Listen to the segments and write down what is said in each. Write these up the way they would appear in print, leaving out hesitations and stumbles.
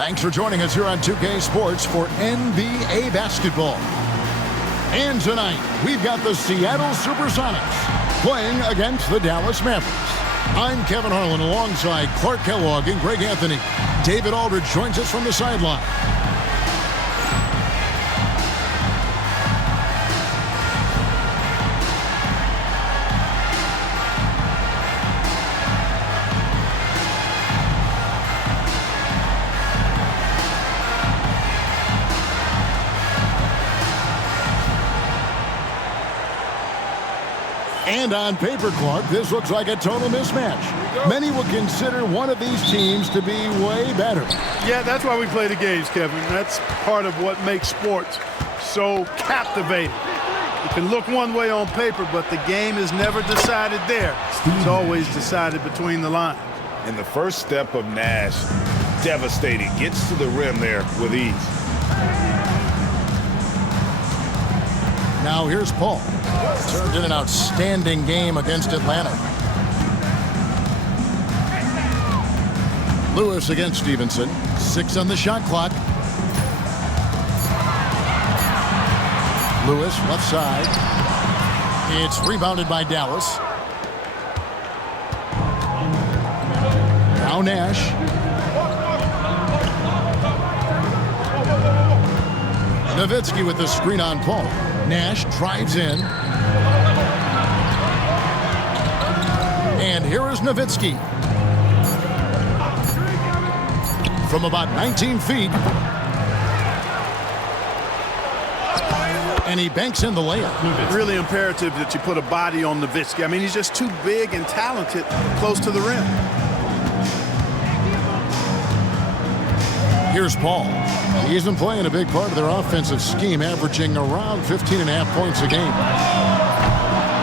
Thanks for joining us here on 2K Sports for NBA basketball. And tonight, we've got the Seattle Supersonics playing against the Dallas Mavericks. I'm Kevin Harlan alongside Clark Kellogg and Greg Anthony. David Aldridge joins us from the sideline. And on paper, Clark, this looks like a total mismatch. Many will consider one of these teams to be way better. Yeah, that's why we play the games, Kevin. That's part of what makes sports so captivating. It can look one way on paper, but the game is never decided there. It's always decided between the lines. And the first step of Nash, devastating. Gets to the rim there with ease. Now here's Paul. Turned in an outstanding game against Atlanta. Lewis against Stevenson. 6 on the shot clock. Lewis, left side. It's rebounded by Dallas. Now Nash. Nowitzki with the screen on Paul. Nash drives in. And here is Nowitzki. From about 19 feet. And he banks in the layup. Really imperative that you put a body on Nowitzki. I mean, he's just too big and talented close to the rim. Here's Paul. He's been playing a big part of their offensive scheme, averaging around 15.5 points a game.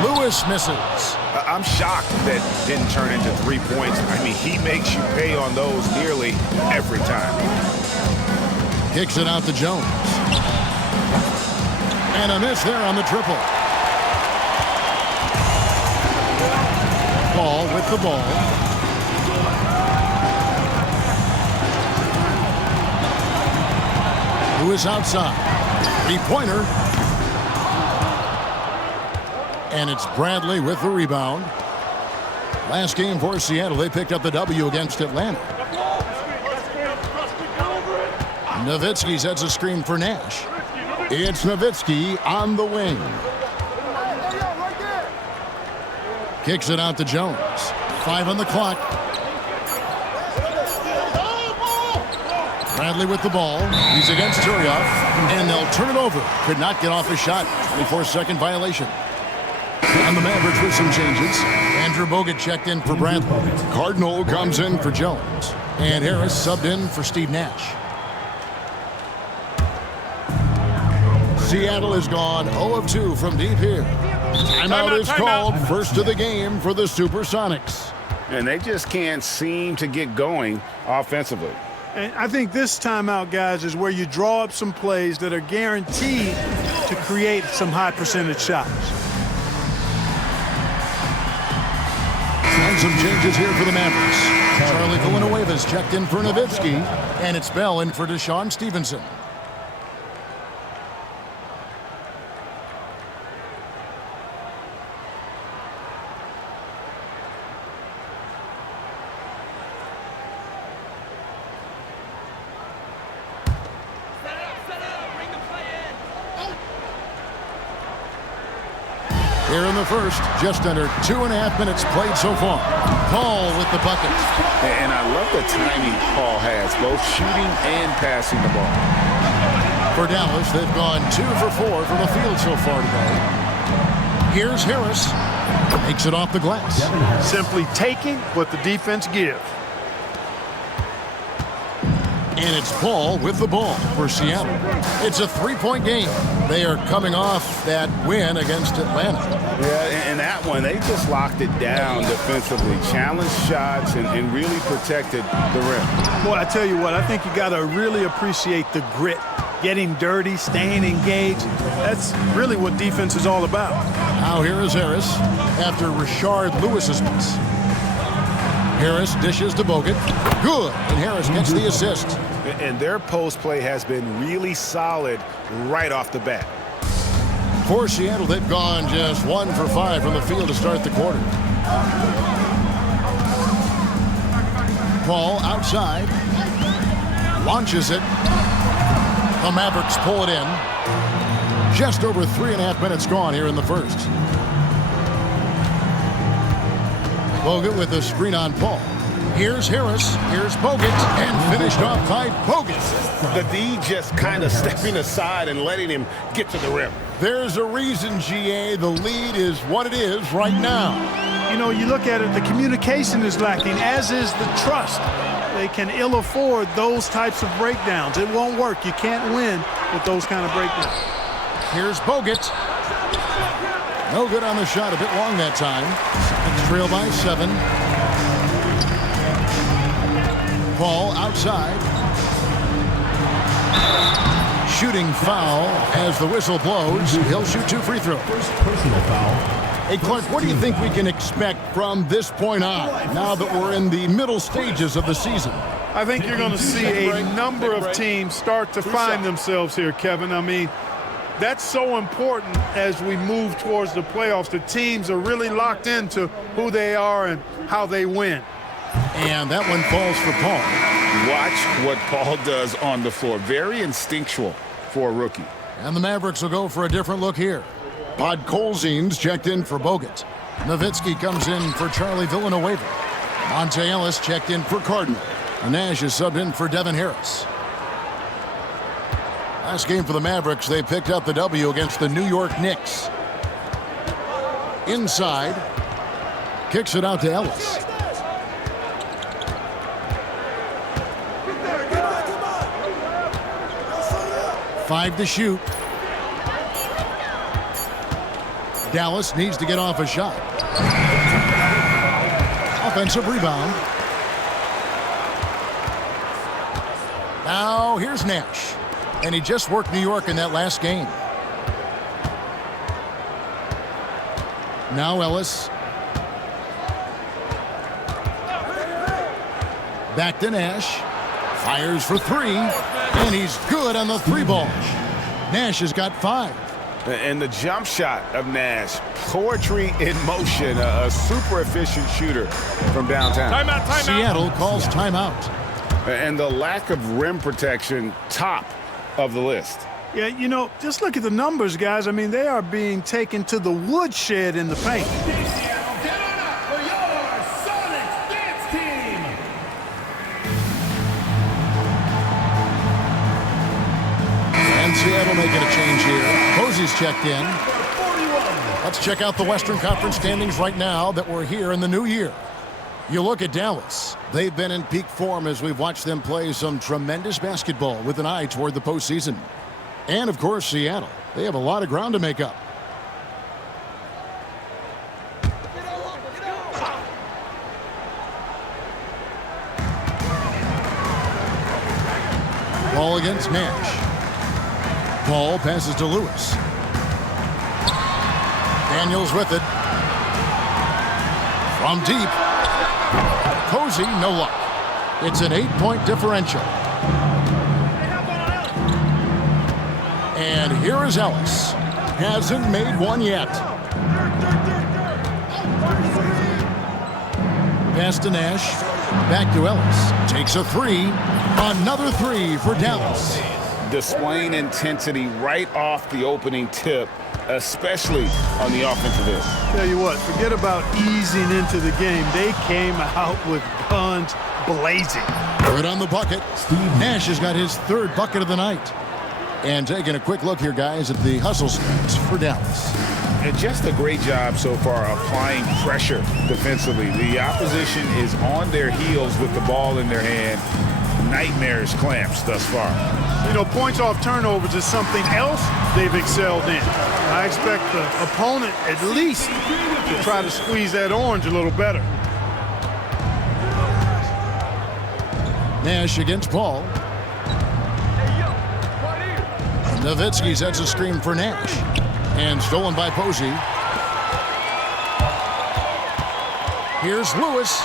Lewis misses. I'm shocked that didn't turn into 3 points. I mean, he makes you pay on those nearly every time. Kicks it out to Jones. And a miss there on the triple. Paul with the ball. Lewis outside. Three-pointer. And it's Bradley with the rebound. Last game for Seattle, they picked up the W against Atlanta. Nowitzki sets a screen for Nash. It's Nowitzki on the wing. Kicks it out to Jones. 5 on the clock. Bradley with the ball. He's against Turioff. And they'll turn it over. Could not get off his shot. 24-second violation. And the Mavericks with some changes. Andrew Bogut checked in for Bradley. Cardinal comes in for Jones. And Harris subbed in for Steve Nash. Seattle is gone 0 of 2 from deep here. Timeout is called. First of the game for the Supersonics. And they just can't seem to get going offensively. And I think this timeout, guys, is where you draw up some plays that are guaranteed to create some high percentage shots. And some changes here for the Mavericks. Charlie Villanueva's checked in for Nowitzki. And it's Bell in for Deshaun Stevenson. Here in the first, just under 2.5 minutes played so far. Paul with the bucket. And I love the timing Paul has, both shooting and passing the ball. For Dallas, they've gone 2 for 4 from the field so far today. Here's Harris. Makes it off the glass. Simply taking what the defense gives. And it's Paul with the ball for Seattle. It's a 3-point game. They are coming off that win against Atlanta. Yeah, and that one, they just locked it down defensively. Challenged shots and really protected the rim. Boy, I tell you what, I think you got to really appreciate the grit. Getting dirty, staying engaged. That's really what defense is all about. Now here is Harris after Rashard Lewis's miss. Harris dishes to Bogut. Good. And Harris gets the assist. And their post play has been really solid right off the bat. For Seattle, they've gone just 1 for 5 from the field to start the quarter. Ball outside. Launches it. The Mavericks pull it in. Just over 3.5 minutes gone here in the first. Bogut with the screen on Paul. Here's Harris. Here's Bogut. And finished off by Bogut. The D just kind of stepping aside and letting him get to the rim. There's a reason, GA. The lead is what it is right now. You know, you look at it, the communication is lacking, as is the trust. They can ill afford those types of breakdowns. It won't work. You can't win with those kind of breakdowns. Here's Bogut. No good on the shot. A bit long that time. It's trailed by 7. Paul outside. Shooting foul as the whistle blows. He'll shoot 2 free throws. First personal foul. Hey, Clark, what do you think we can expect from this point on, now that we're in the middle stages of the season? I think you're going to see a number of teams start to find themselves here, Kevin. I mean, that's so important as we move towards the playoffs. The teams are really locked into who they are and how they win. And that one falls for Paul. Watch what Paul does on the floor. Very instinctual for a rookie. And the Mavericks will go for a different look here. Podkolzin's checked in for Bogut. Nowitzki comes in for Charlie Villanueva. Monte Ellis checked in for Cardinal. Nash is subbed in for Devin Harris. Last game for the Mavericks, they picked up the W against the New York Knicks. Inside. Kicks it out to Ellis. Five to shoot. Dallas needs to get off a shot. Offensive rebound. Now here's Nash. And he just worked New York in that last game. Now Ellis. Back to Nash. Fires for 3. And he's good on the 3-ball. Nash has got 5. And the jump shot of Nash, poetry in motion, a super efficient shooter from downtown. Timeout. Seattle calls timeout. And the lack of rim protection, top of the list. Yeah, you know, just look at the numbers, guys. I mean, they are being taken to the woodshed in the paint. Seattle making a change here. Posey's checked in. Let's check out the Western Conference standings right now that we're here in the new year. You look at Dallas. They've been in peak form as we've watched them play some tremendous basketball with an eye toward the postseason. And, of course, Seattle. They have a lot of ground to make up. Ball against Nash. Paul passes to Lewis. Daniels with it. From deep. Posey, no luck. It's an 8-point differential. And here is Ellis. Hasn't made one yet. Pass to Nash. Back to Ellis. Takes a 3. Another 3 for Dallas. Displaying intensity right off the opening tip, especially on the offensive end. Tell you what, forget about easing into the game. They came out with guns blazing. Good on the bucket. Nash has got his 3rd bucket of the night. And taking a quick look here, guys, at the hustle stats for Dallas. And just a great job so far applying pressure defensively. The opposition is on their heels with the ball in their hand. Nightmares clamps thus far. You know, points off turnovers is something else they've excelled in. I expect the opponent at least to try to squeeze that orange a little better. Nash against Paul. Nowitzki sets a screen for Nash. And stolen by Posey. Here's Lewis.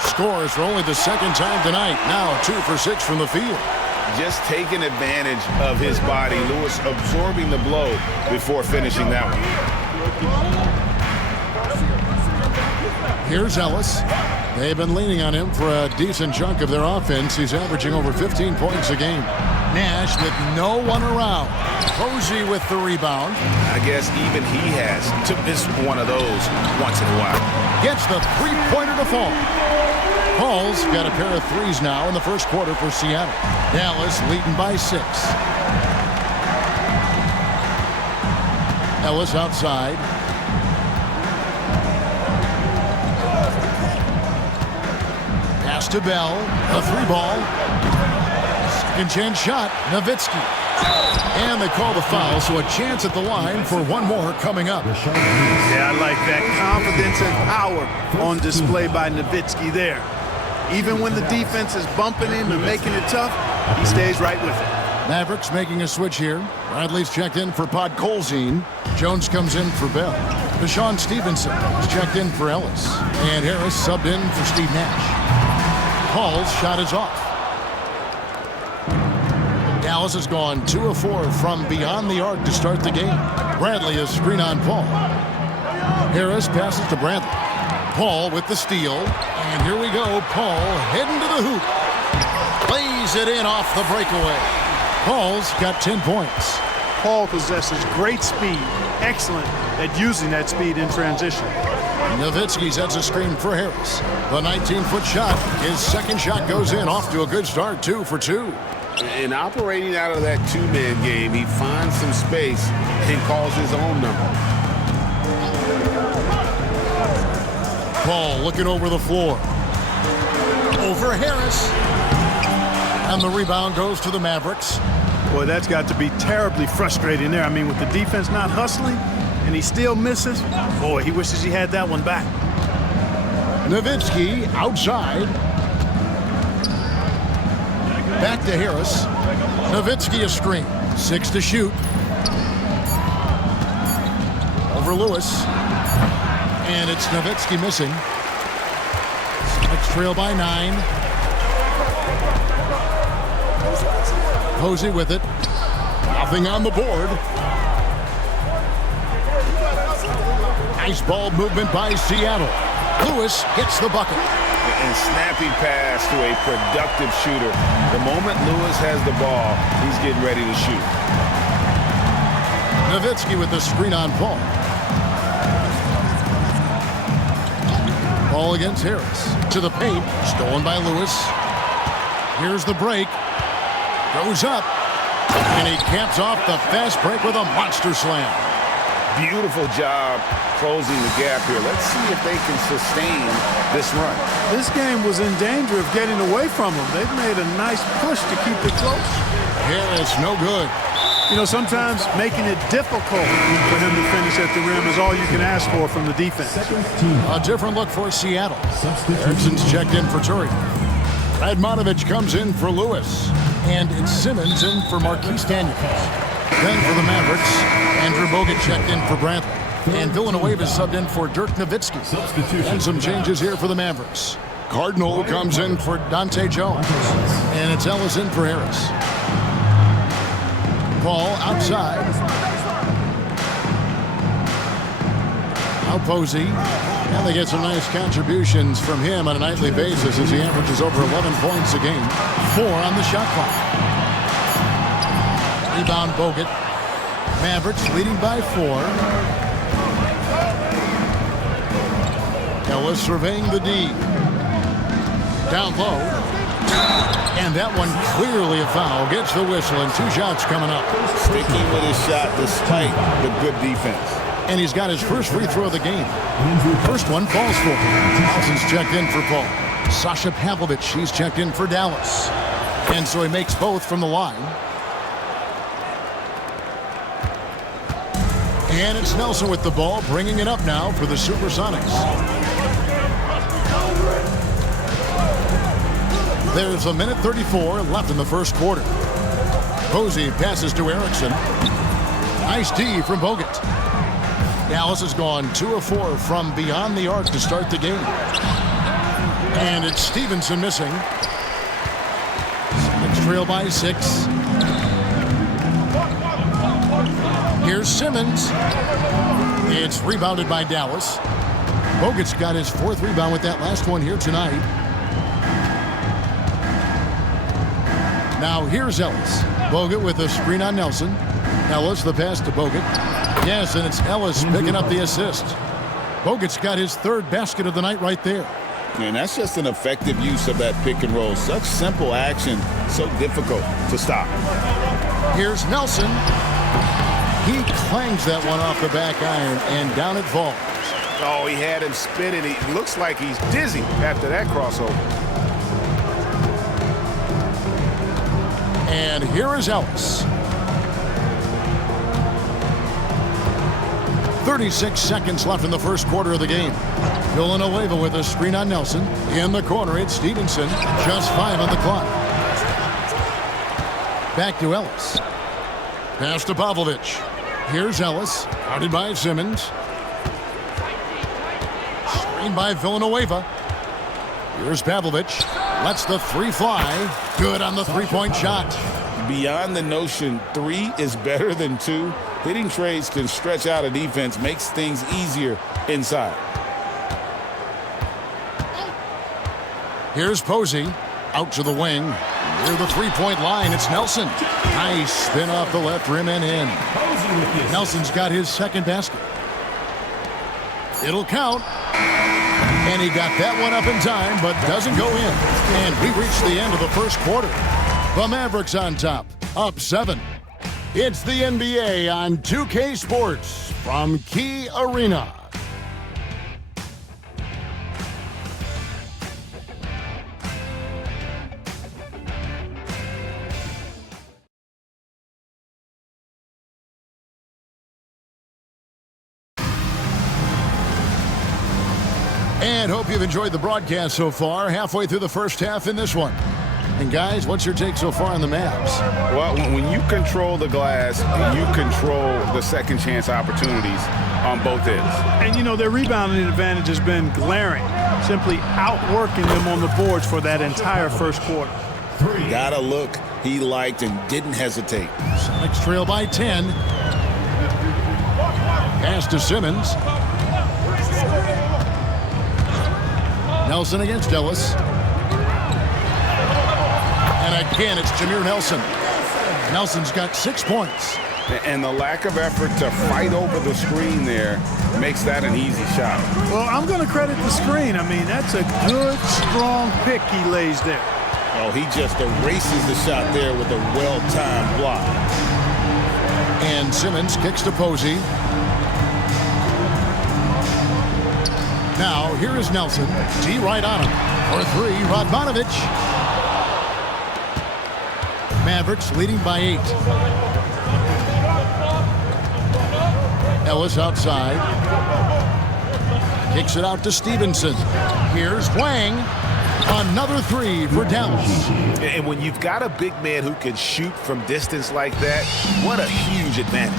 Scores for only the second time tonight. Now 2 for 6 from the field. Just taking advantage of his body. Lewis absorbing the blow before finishing that one. Here's Ellis. They've been leaning on him for a decent chunk of their offense. He's averaging over 15 points a game. Nash with no one around. Posey with the rebound. I guess even he has to miss one of those once in a while. Gets the three-pointer to fall. Paul's got a pair of threes now in the first quarter for Seattle. Dallas leading by 6. Ellis outside. Pass to Bell. A 3-ball. Second chance shot. Nowitzki. And they call the foul, so a chance at the line for one more coming up. Yeah, I like that confidence and power on display by Nowitzki there. Even when the defense is bumping him and making it tough, he stays right with it. Mavericks making a switch here. Bradley's checked in for Podkolzin. Jones comes in for Bell. Deshaun Stevenson is checked in for Ellis. And Harris subbed in for Steve Nash. Paul's shot is off. Dallas has gone 2 of 4 from beyond the arc to start the game. Bradley is screen on Paul. Harris passes to Bradley. Paul with the steal. And here we go. Paul heading to the hoop. Lays it in off the breakaway. Paul's got 10 points. Paul possesses great speed. Excellent at using that speed in transition. Nowitzki sets a screen for Harris. The 19-foot shot. His second shot goes in. Off to a good start. 2 for 2. And operating out of that two-man game, he finds some space and calls his own number. Paul looking over the floor. Over Harris. And the rebound goes to the Mavericks. Boy, that's got to be terribly frustrating there. I mean, with the defense not hustling and he still misses, boy, he wishes he had that one back. Nowitzki outside. Back to Harris. Nowitzki a screen. 6 to shoot. Over Lewis. And it's Nowitzki missing. Next trail by 9. Posey with it. Nothing on the board. Nice ball movement by Seattle. Lewis hits the bucket. And snappy pass to a productive shooter. The moment Lewis has the ball, he's getting ready to shoot. Nowitzki with the screen on Paul. Ball against Harris. To the paint. Stolen by Lewis. Here's the break. Goes up. And he caps off the fast break with a monster slam. Beautiful job closing the gap here. Let's see if they can sustain this run. This game was in danger of getting away from them. They've made a nice push to keep it close. Harris, no good. You know, sometimes making it difficult for him to finish at the rim is all you can ask for from the defense. A different look for Seattle. Erickson's checked in for Turry. Radmanovich comes in for Lewis. And it's Simmons in for Marquise Daniels. Then for the Mavericks, Andrew Bogut checked in for Bradley. And Villanueva is subbed in for Dirk Nowitzki. And some changes here for the Mavericks. Cardinal comes in for Dante Jones. And it's Ellis in for Harris. Paul outside. Now Posey. And they get some nice contributions from him on a nightly basis as he averages over 11 points a game. 4 on the shot clock. Rebound Bogut. Mavericks leading by 4. Ellis surveying the D. Down low. And that one clearly a foul. Gets the whistle and 2 shots coming up. Sticking with his shot despite the good defense. And he's got his first free throw of the game. First one falls for him. Nelson's checked in for Paul. Sasha Pavlovich, he's checked in for Dallas. And so he makes both from the line. And it's Nelson with the ball, bringing it up now for the Supersonics. There's 1:34 left in the first quarter. Posey passes to Erickson. Nice D from Bogut. Dallas has gone 2 of 4 from beyond the arc to start the game. And it's Stevenson missing. Sonics trail by 6. Here's Simmons. It's rebounded by Dallas. Bogut's got his 4th rebound with that last one here tonight. Now here's Ellis. Bogut with a screen on Nelson. Ellis the pass to Bogut. Yes, and it's Ellis picking up the assist. Bogut's got his 3rd basket of the night right there. And that's just an effective use of that pick and roll. Such simple action, so difficult to stop. Here's Nelson. He clangs that one off the back iron, and down it falls. Oh, he had him spinning. It looks like he's dizzy after that crossover. And here is Ellis. 36 seconds left in the first quarter of the game. Villanueva with a screen on Nelson. In the corner, it's Stevenson. Just 5 on the clock. Back to Ellis. Pass to Pavlovich. Here's Ellis. Guarded by Simmons. Screen by Villanueva. Here's Pavlovich. Lets the 3 fly. Good on the 3-point shot. Beyond the notion 3 is better than 2, hitting trades can stretch out a defense, makes things easier inside. Here's Posey. Out to the wing. Near the 3-point line, it's Nelson. Nice spin off the left rim and in. Nelson's got his 2nd basket. It'll count. And he got that one up in time, but doesn't go in. And we reach the end of the first quarter. The Mavericks on top, up 7. It's the NBA on 2K Sports from Key Arena. And hope you've enjoyed the broadcast so far. Halfway through the first half in this one. And guys, what's your take so far on the Mavs? Well, when you control the glass, you control the second chance opportunities on both ends. And, you know, their rebounding advantage has been glaring, simply outworking them on the boards for that entire first quarter. Got a look he liked and didn't hesitate. Sonics trail by 10. Pass to Simmons. Nelson against Ellis. And again, it's Jameer Nelson. Nelson's got 6 points. And the lack of effort to fight over the screen there makes that an easy shot. Well, I'm going to credit the screen. I mean, that's a good, strong pick he lays there. Oh, he just erases the shot there with a well-timed block. And Simmons kicks to Posey. Now, here is Nelson. D right on him. For 3, Radmanovich. Mavericks leading by 8. Ellis outside. Kicks it out to Stevenson. Here's Wang. Another 3 for Dallas. And when you've got a big man who can shoot from distance like that, what a huge advantage.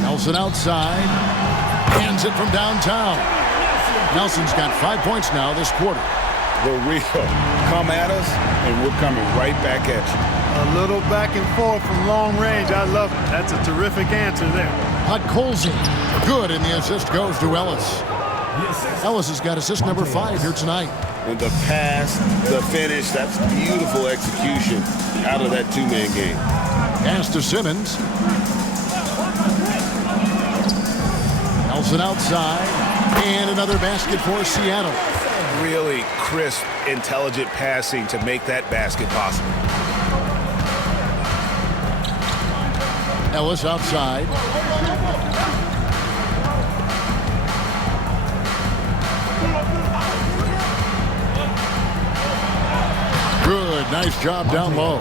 Nelson outside. Hands it from downtown. Nelson's got 5 points now this quarter. The real come at us, and we're coming right back at you. A little back and forth from long range. I love it. That's a terrific answer there. Colsey. Good, and the assist goes to Ellis. Ellis has got assist number 5 here tonight. And the pass, the finish, that's beautiful execution out of that 2-man game. Pass to Simmons. Nelson outside. And another basket for Seattle. Really crisp, intelligent passing to make that basket possible. Ellis outside. Good, nice job down low.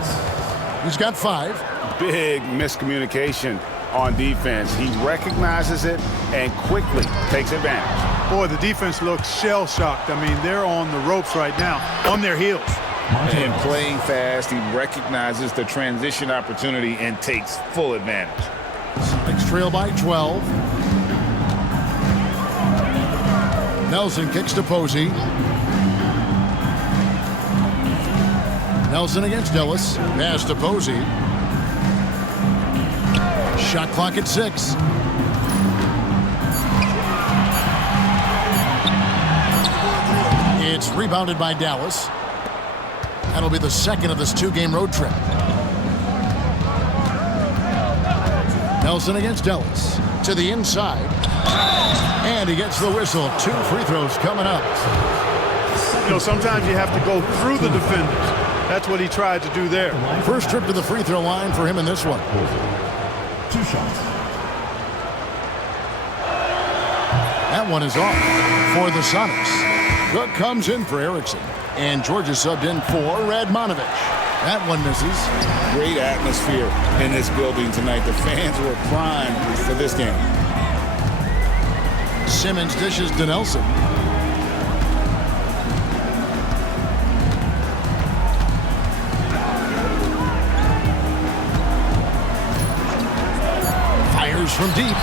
He's got 5. Big miscommunication on defense. He recognizes it and quickly takes advantage. Boy, the defense looks shell-shocked. I mean, they're on the ropes right now, on their heels. And playing fast, he recognizes the transition opportunity and takes full advantage. Sonics trail by 12. Nelson kicks to Posey. Nelson against Ellis. Pass to Posey. Shot clock at 6. It's rebounded by Dallas. That'll be the second of this 2-game road trip. Nelson against Ellis. To the inside. And he gets the whistle. 2 free throws coming up. You know, sometimes you have to go through the defenders. That's what he tried to do there. First trip to the free throw line for him in this one. 2 shots. That one is off for the Sonics. Cook comes in for Erickson. And Georgia subbed in for Radmanovich. That one misses. Great atmosphere in this building tonight. The fans were primed for this game. Simmons dishes to Nelson. Fires from deep.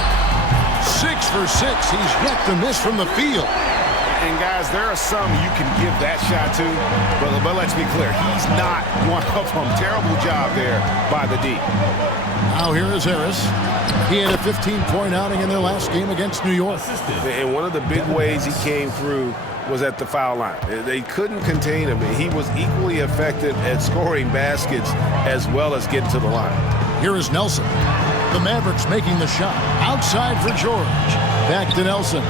6 for 6. He's yet to miss from the field. And guys, there are some you can give that shot to, but let's be clear, he's not one of them. Terrible job there by the D. Now here is Harris. He had a 15-point outing in their last game against New York. And one of the big ways he came through was at the foul line. They couldn't contain him. He was equally effective at scoring baskets as well as getting to the line. Here is Nelson. The Mavericks making the shot. Outside for George. Back to Nelson.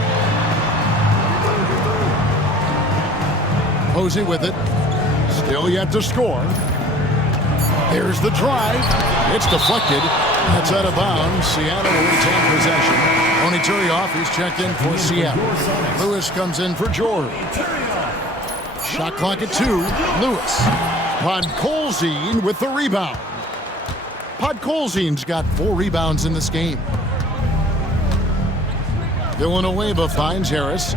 Posey with it. Still yet to score. Here's the drive. It's deflected. That's out of bounds. Seattle will retain possession. Oniturioff, he's checked in for Seattle. Lewis comes in for George. Shot clock at 2. Lewis. Podkolzin with the rebound. Podkolzin's got 4 rebounds in this game. Villanueva finds Harris.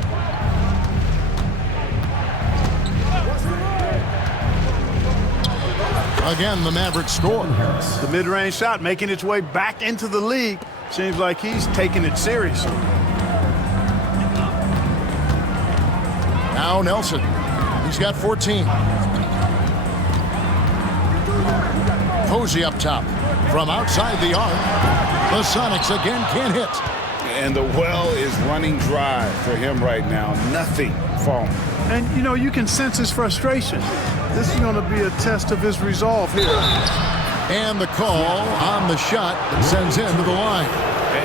Again, the Mavericks score. The mid-range shot making its way back into the league. Seems like he's taking it seriously. Now Nelson. He's got 14. Posey up top. From outside the arc. The Sonics again can't hit. And the well is running dry for him right now. Nothing falling. And, you know, you can sense his frustration. This is going to be a test of his resolve here. And the call on the shot that sends him to the line.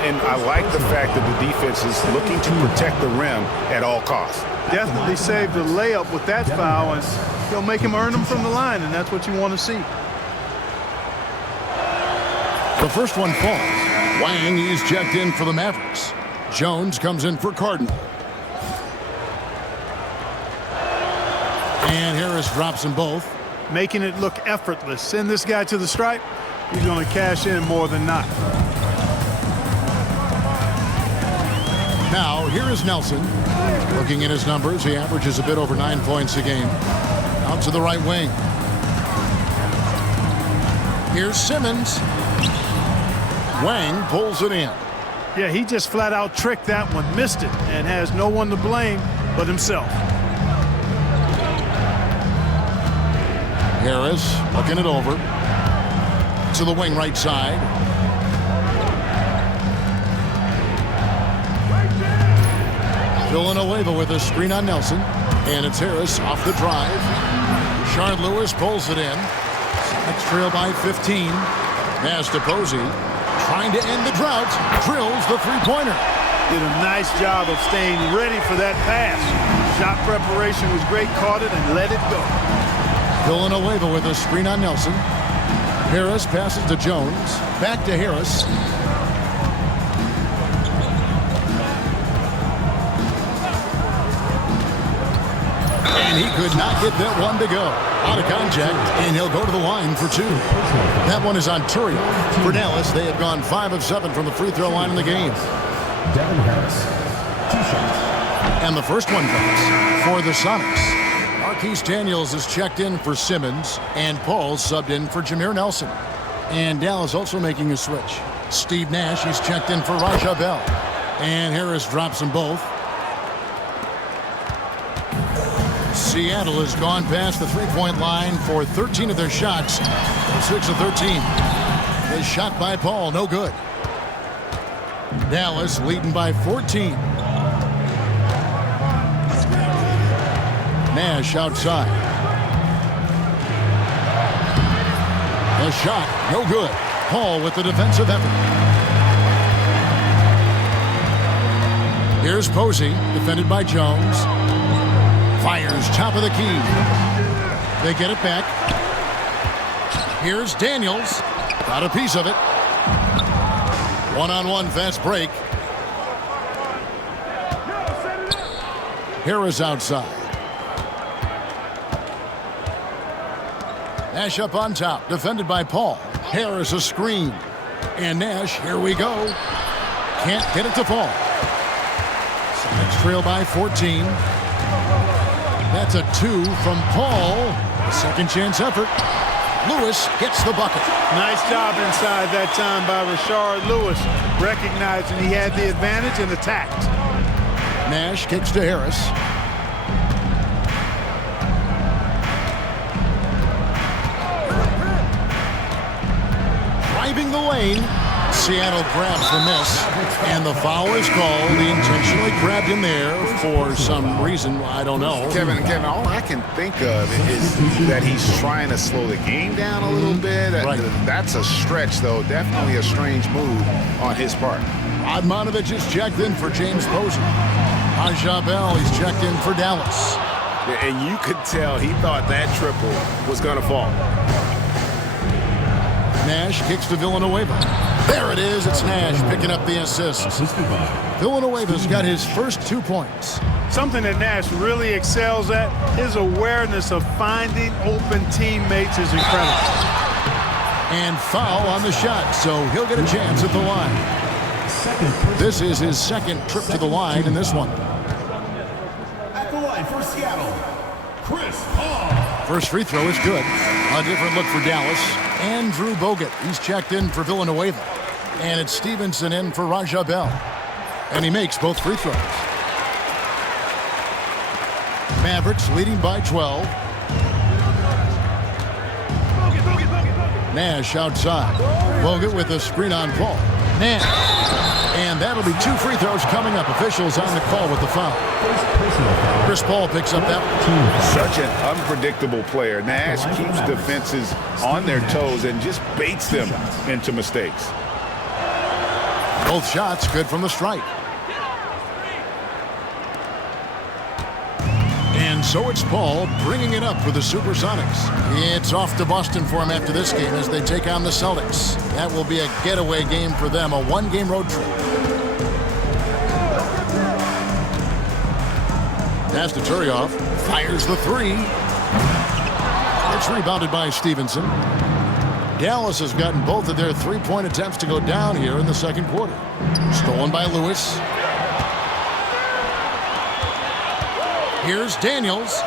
And I like the fact that the defense is looking to protect the rim at all costs. Definitely saved the layup with that foul, and he'll make him earn them from the line, and that's what you want to see. The first one falls. Wang is checked in for the Mavericks. Jones comes in for Cardinal. And Harris drops them both. Making it look effortless. Send this guy to the stripe. He's going to cash in more than not. Now, here is Nelson. Looking at his numbers, he averages a bit over 9 points a game. Out to the right wing. Here's Simmons. Wang pulls it in. Yeah, he just flat out tricked that one, missed it, and has no one to blame but himself. Harris looking it over. To the wing right side. Villanueva with a screen on Nelson. And it's Harris off the drive. Shard Lewis pulls it in. Sonics trail by 15. Pass to Posey. Trying to end the drought. Drills the three-pointer. Did a nice job of staying ready for that pass. Shot preparation was great. Caught it and let it go. Villanueva with a screen on Nelson. Harris passes to Jones. Back to Harris. And he could not get that one to go. Out of contact, and he'll go to the line for 2. That one is on Turio. For Dallas, they have gone 5 of 7 from the free throw line in the game. Devin Harris, 2 shots. And the first one comes for the Sonics. Marquise Daniels is checked in for Simmons, and Paul subbed in for Jameer Nelson. And Dallas also making a switch. Steve Nash is checked in for Raja Bell. And Harris drops them both. Seattle has gone past the three-point line for 13 of their shots. 6 of 13. The shot by Paul, no good. Dallas leading by 14. Nash outside. The shot, no good. Paul with the defensive effort. Here's Posey, defended by Jones. Fires top of the key. They get it back. Here's Daniels. Got a piece of it. One-on-one fast break. Harris outside. Nash up on top, defended by Paul. Harris a screen. And Nash, here we go. Can't get it to fall. Next trail by 14. That's a 2 from Paul. A second chance effort. Lewis gets the bucket. Nice job inside that time by Rashard Lewis, recognizing he had the advantage and attacked. Nash kicks to Harris. Driving the lane. Seattle grabs the miss, and the foul is called. He intentionally grabbed him there for some reason. I don't know. Kevin, all I can think of is that he's trying to slow the game down a little bit. Right. That's a stretch, though. Definitely a strange move on his part. Radmanovich is checked in for James Posey. Raja Bell, he's checked in for Dallas. And you could tell he thought that triple was going to fall. Nash kicks to Villanueva. There it is. It's Nash picking up the assist. Villanueva's got his first 2 points. Something that Nash really excels at, his awareness of finding open teammates is incredible. And foul on the shot, so he'll get a chance at the line. This is his second trip to the line in this one. At the line for Seattle, Chris Paul. First free throw is good. A different look for Dallas. Andrew Bogut, he's checked in for Villanueva. And it's Stevenson in for Raja Bell. And he makes both free throws. Mavericks leading by 12. Nash outside. Bogut with a screen on Paul. Nash. And that'll be 2 free throws coming up. Officials on the call with the foul. Chris Paul picks up that one. Such an unpredictable player. Nash keeps defenses on their toes and just baits them into mistakes. Both shots good from the stripe. And so it's Paul bringing it up for the Supersonics. It's off to Boston for him after this game as they take on the Celtics. That will be a getaway game for them, a 1-game road trip. Pass to Turioff, fires the 3. It's rebounded by Stevenson. Dallas has gotten both of their 3-point attempts to go down here in the second quarter. Stolen by Lewis. Here's Daniels.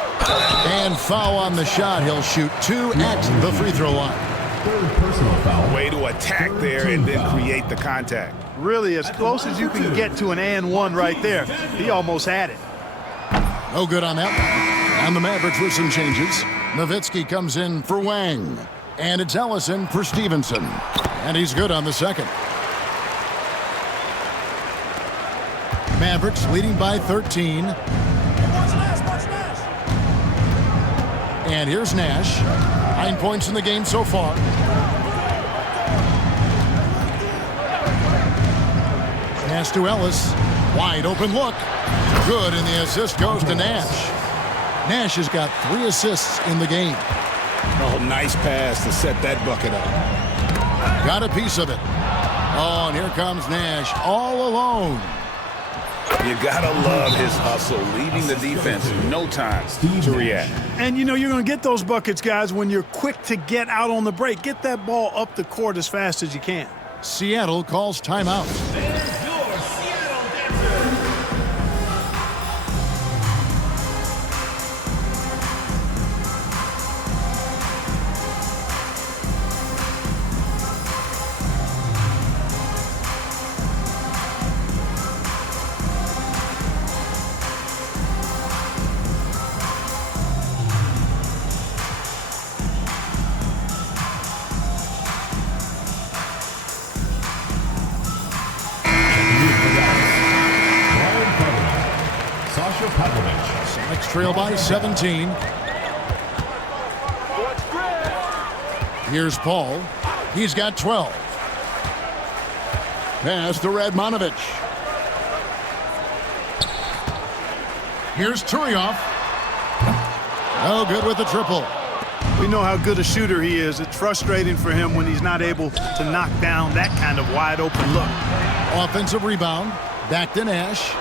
And foul on the shot. He'll shoot 2 at the free throw line. Third personal foul. Way to attack there and then create the contact. Really as close as you can get to an and one right there. He almost had it. No good on that one. And the Mavericks with some changes. Nowitzki comes in for Wang. And it's Ellison for Stevenson. And he's good on the second. Mavericks leading by 13. And here's Nash. 9 points in the game so far. Pass to Ellis. Wide open look. Good, and the assist goes to Nash. Nash has got 3 assists in the game. Oh, nice pass to set that bucket up. Got a piece of it. Oh, and here comes Nash all alone. You gotta love his hustle, leaving the defense no time to react. And you know you're going to get those buckets, guys, when you're quick to get out on the break. Get that ball up the court as fast as you can. Seattle calls timeout. Supersonics trail by 17. Here's Paul. He's got 12. Pass to Radmanovich. Here's Turioff. No good with the triple. We know how good a shooter he is. It's frustrating for him when he's not able to knock down that kind of wide open look. Offensive rebound. Back to Nash.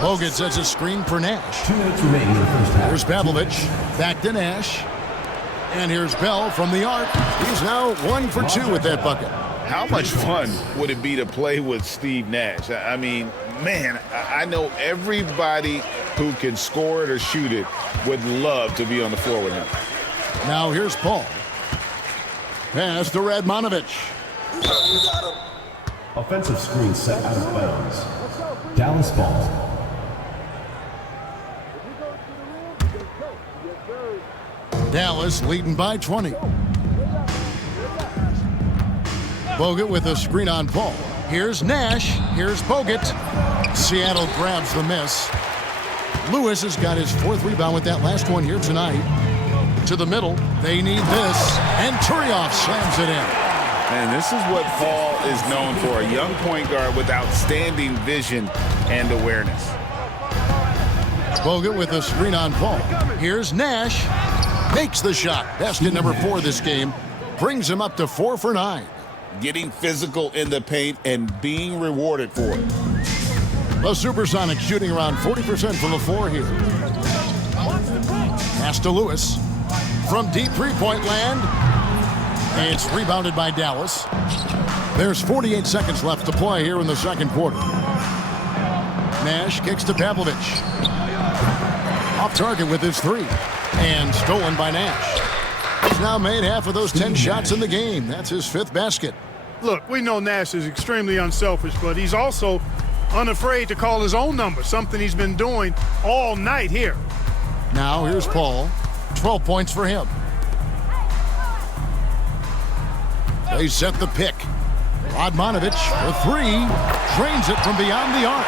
Bogut sets a screen for Nash. 2 minutes remaining in the first half. Here's Pavlovich. Back to Nash. And here's Bell from the arc. He's now 1 for 2 with that bucket. How much fun would it be to play with Steve Nash? I mean, man, I know everybody who can score it or shoot it would love to be on the floor with him. Now here's Paul. Pass to Radmanovich. Offensive screen set out of bounds. Dallas ball. Dallas leading by 20. Bogut with a screen on Paul. Here's Nash. Here's Bogut. Seattle grabs the miss. Lewis has got his 4th rebound with that last one here tonight. To the middle. They need this. And Turioff slams it in. And this is what Paul is known for, a young point guard with outstanding vision and awareness. Bogut with a screen on Paul. Here's Nash. Makes the shot. Basket number 4 this game. Brings him up to 4 for 9. Getting physical in the paint and being rewarded for it. The Supersonics shooting around 40% from the floor here. Pass to Lewis. From deep three-point land. It's rebounded by Dallas. There's 48 seconds left to play here in the second quarter. Nash kicks to Pavlovich. Off target with his 3. And stolen by Nash. He's now made half of those 10 shots in the game. That's his 5th basket. Look, we know Nash is extremely unselfish, but he's also unafraid to call his own number, something he's been doing all night here. Now here's Paul. 12 points for him. They set the pick. Radmanovich for 3. Drains it from beyond the arc.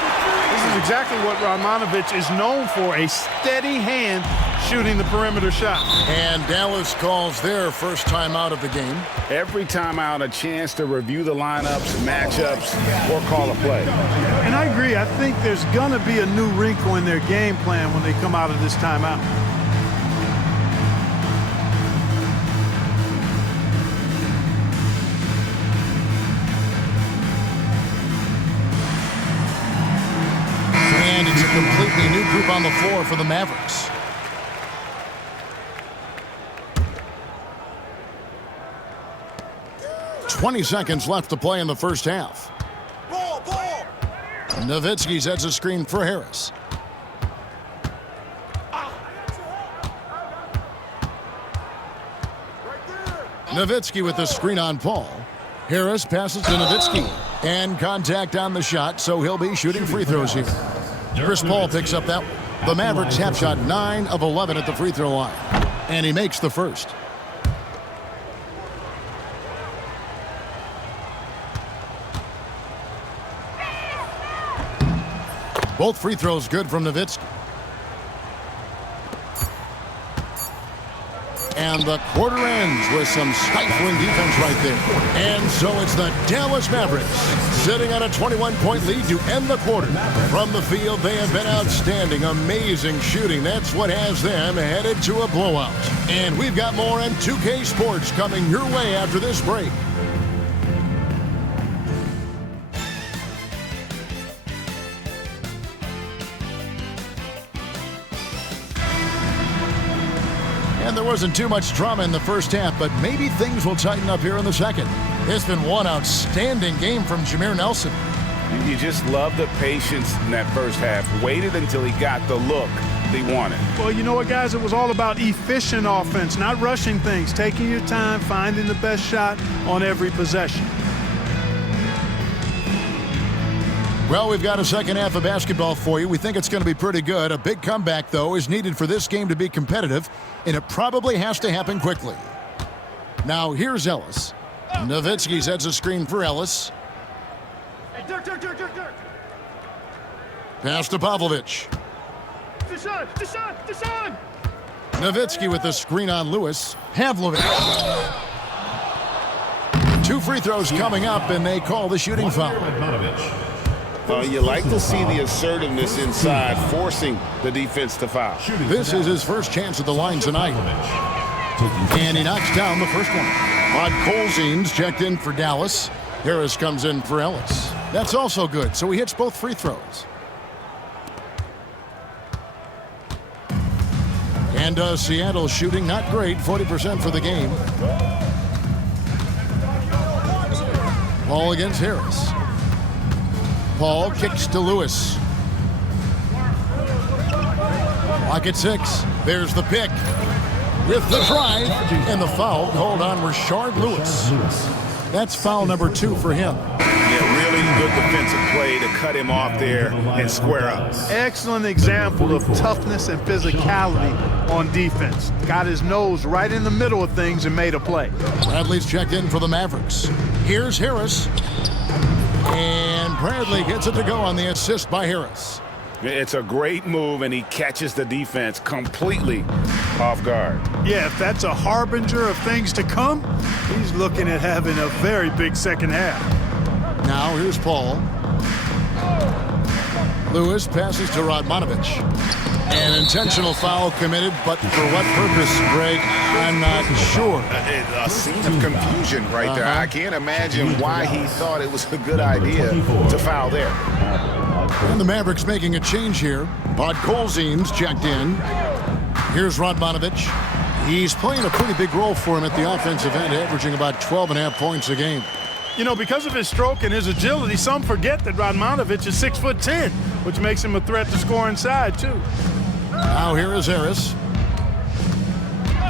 This is exactly what Radmanovich is known for, a steady hand shooting the perimeter shot. And Dallas calls their first timeout of the game. Every timeout, a chance to review the lineups, matchups, or call a play. And I agree. I think there's going to be a new wrinkle in their game plan when they come out of this timeout. And it's a completely new group on the floor for the Mavericks. .20 seconds left to play in the first half. Nowitzki sets a screen for Harris. Nowitzki with the screen on Paul. Harris passes to Nowitzki. And contact on the shot, so he'll be shooting free throws here. Chris Paul picks up that one. The Mavericks have shot 9 of 11 at the free throw line. And he makes the first. Both free throws good from Nowitzki. And the quarter ends with some stifling defense right there. And so it's the Dallas Mavericks sitting on a 21-point lead to end the quarter. From the field, they have been outstanding, amazing shooting. That's what has them headed to a blowout. And we've got more on 2K Sports coming your way after this break. And there wasn't too much drama in the first half, but maybe things will tighten up here in the second. It's been one outstanding game from Jameer Nelson. You just love the patience in that first half. Waited until he got the look he wanted. Well, you know what, guys? It was all about efficient offense, not rushing things, taking your time, finding the best shot on every possession. Well, we've got a second half of basketball for you. We think it's going to be pretty good. A big comeback, though, is needed for this game to be competitive, and it probably has to happen quickly. Now, here's Ellis. Nowitzki sets a screen for Ellis. Pass to Pavlovich. Nowitzki with the screen on Lewis. Havlovic. 2 free throws coming up, and they call the shooting foul. You like to see the assertiveness inside, forcing the defense to foul. This is his first chance at the line tonight. And he knocks down the first one. Podkolzin's checked in for Dallas. Harris comes in for Ellis. That's also good, so he hits both free throws. And Seattle shooting not great, 40% for the game. Paul against Harris. Paul kicks to Lewis. Clock at 6. There's the pick. With the drive and the foul called on Rashard Lewis. That's foul number 2 for him. Yeah, really good defensive play to cut him off there and square up. Excellent example of toughness and physicality on defense. Got his nose right in the middle of things and made a play. Bradley's checked in for the Mavericks. Here's Harris. And Bradley gets it to go on the assist by Harris. It's a great move, and he catches the defense completely off guard. Yeah, if that's a harbinger of things to come, he's looking at having a very big second half. Now here's Paul. Lewis passes to Radmanovic. An intentional foul committed, but for what purpose, Greg? I'm not sure. A scene of confusion right there. I can't imagine why he thought it was a good idea to foul there. And the Mavericks making a change here. Podkolzin's checked in. Here's Radmanovic. He's playing a pretty big role for him at the offensive end, averaging about 12.5 points a game. You know, because of his stroke and his agility, some forget that Radmanovic is 6'10", which makes him a threat to score inside, too. Now here is Harris.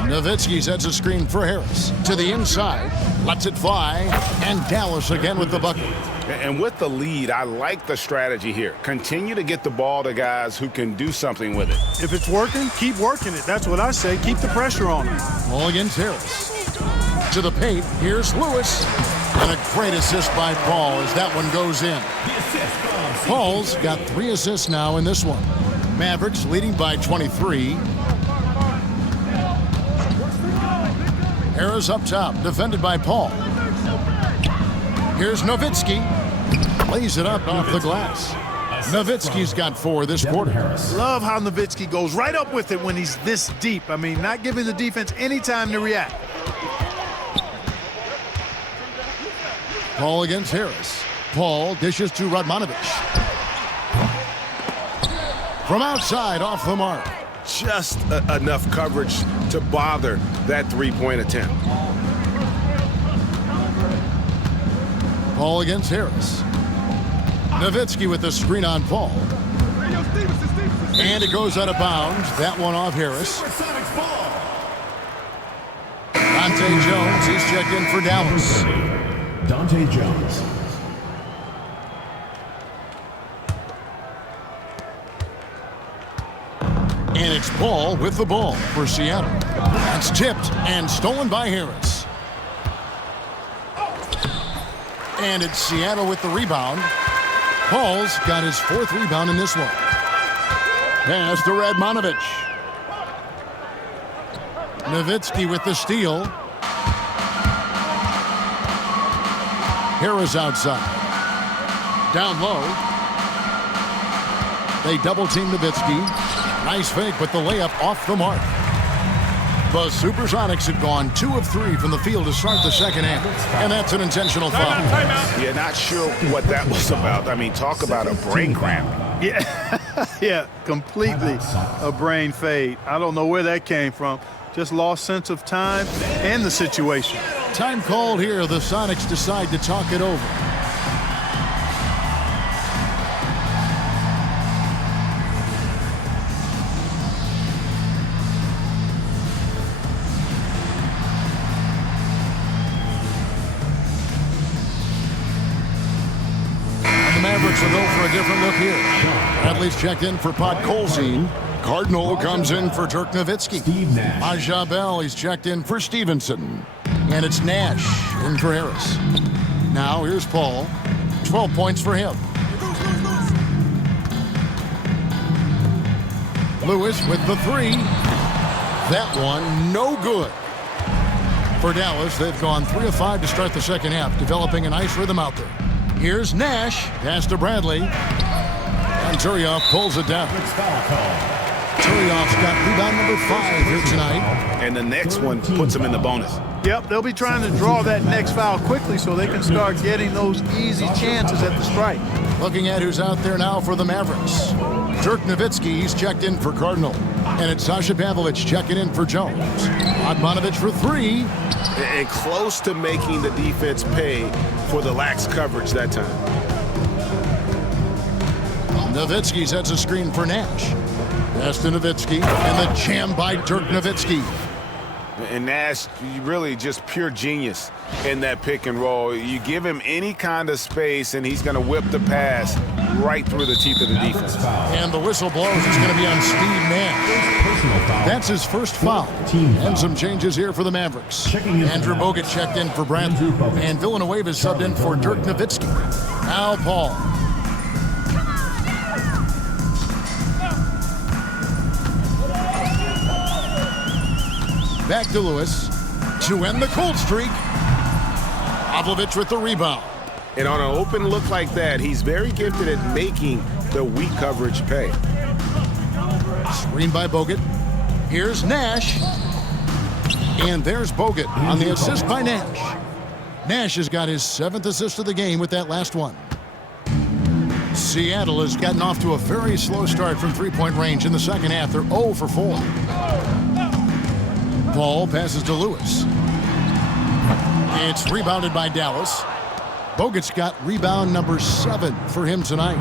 Nowitzki sets a screen for Harris. To the inside, lets it fly, and Dallas again with the bucket. And with the lead, I like the strategy here. Continue to get the ball to guys who can do something with it. If it's working, keep working it. That's what I say. Keep the pressure on him. Ball against Harris. To the paint, here's Lewis. And a great assist by Paul as that one goes in. Paul's got 3 assists now in this one. Mavericks leading by 23. Harris up top, defended by Paul. Here's Nowitzki. Lays it up off the glass. Nowitzki's got 4 this quarter. Love how Nowitzki goes right up with it when he's this deep. I mean, not giving the defense any time to react. Paul against Harris. Paul dishes to Radmanovic. From outside, off the mark. Just enough coverage to bother that three-point attempt. Paul against Harris. Nowitzki with the screen on Paul. And it goes out of bounds. That one off Harris. Dante Jones, he's checked in for Dallas. Dante Jones. And it's Paul with the ball for Seattle. It's tipped and stolen by Harris. And it's Seattle with the rebound. Paul's got his 4th rebound in this one. Pass to Radmanovic. Nowitzki with the steal. Harris outside. Down low. They double-team Nowitzki. Nice fake, but the layup off the mark. The Supersonics had gone 2 of 3 from the field to start the second half, and that's an intentional foul. Yeah, not sure what that was about. I mean, talk about a brain cramp. Yeah, completely a brain fade. I don't know where that came from. Just lost sense of time and the situation. Time called here. The Sonics decide to talk it over. Mavericks will go for a different look here. Bradley's checked in for Podkolzin. Cardinal comes in for Dirk Nowitzki. Aja Bell, he's checked in for Stevenson. And it's Nash in for Harris. Now here's Paul. 12 points for him. Lewis with the three. That one no good. For Dallas, they've gone 3 of 5 to start the second half, developing a nice rhythm out there. Here's Nash, pass to Bradley. And Turioff pulls it down. Turioff's got rebound number 5 here tonight. And the next one puts him in the bonus. Yep, they'll be trying to draw that next foul quickly so they can start getting those easy chances at the strike. Looking at who's out there now for the Mavericks. Dirk Nowitzki, he's checked in for Cardinal. And it's Sasha Pavlovich checking in for Jones. Bogdanović for 3. And close to making the defense pay for the lax coverage that time. Nowitzki sets a screen for Nash. Pass to Nowitzki, and the jam by Dirk Nowitzki. And Nash, really just pure genius in that pick and roll. You give him any kind of space, and he's going to whip the pass right through the teeth of the defense. And the whistle blows. It's going to be on Steve Nash. That's his first foul. And some changes here for the Mavericks. Andrew Bogut checked in for Bradley. And Villanueva is subbed in for Dirk Nowitzki. Now Paul. Back to Lewis to end the cold streak. Pavlovich with the rebound. And on an open look like that, he's very gifted at making the weak coverage pay. Screen by Bogut. Here's Nash. And there's Bogut on the assist by Nash. Nash has got his 7th assist of the game with that last one. Seattle has gotten off to a very slow start from three-point range in the second half. They're 0 for 4. Paul passes to Lewis. It's rebounded by Dallas. Bogut's got rebound number 7 for him tonight.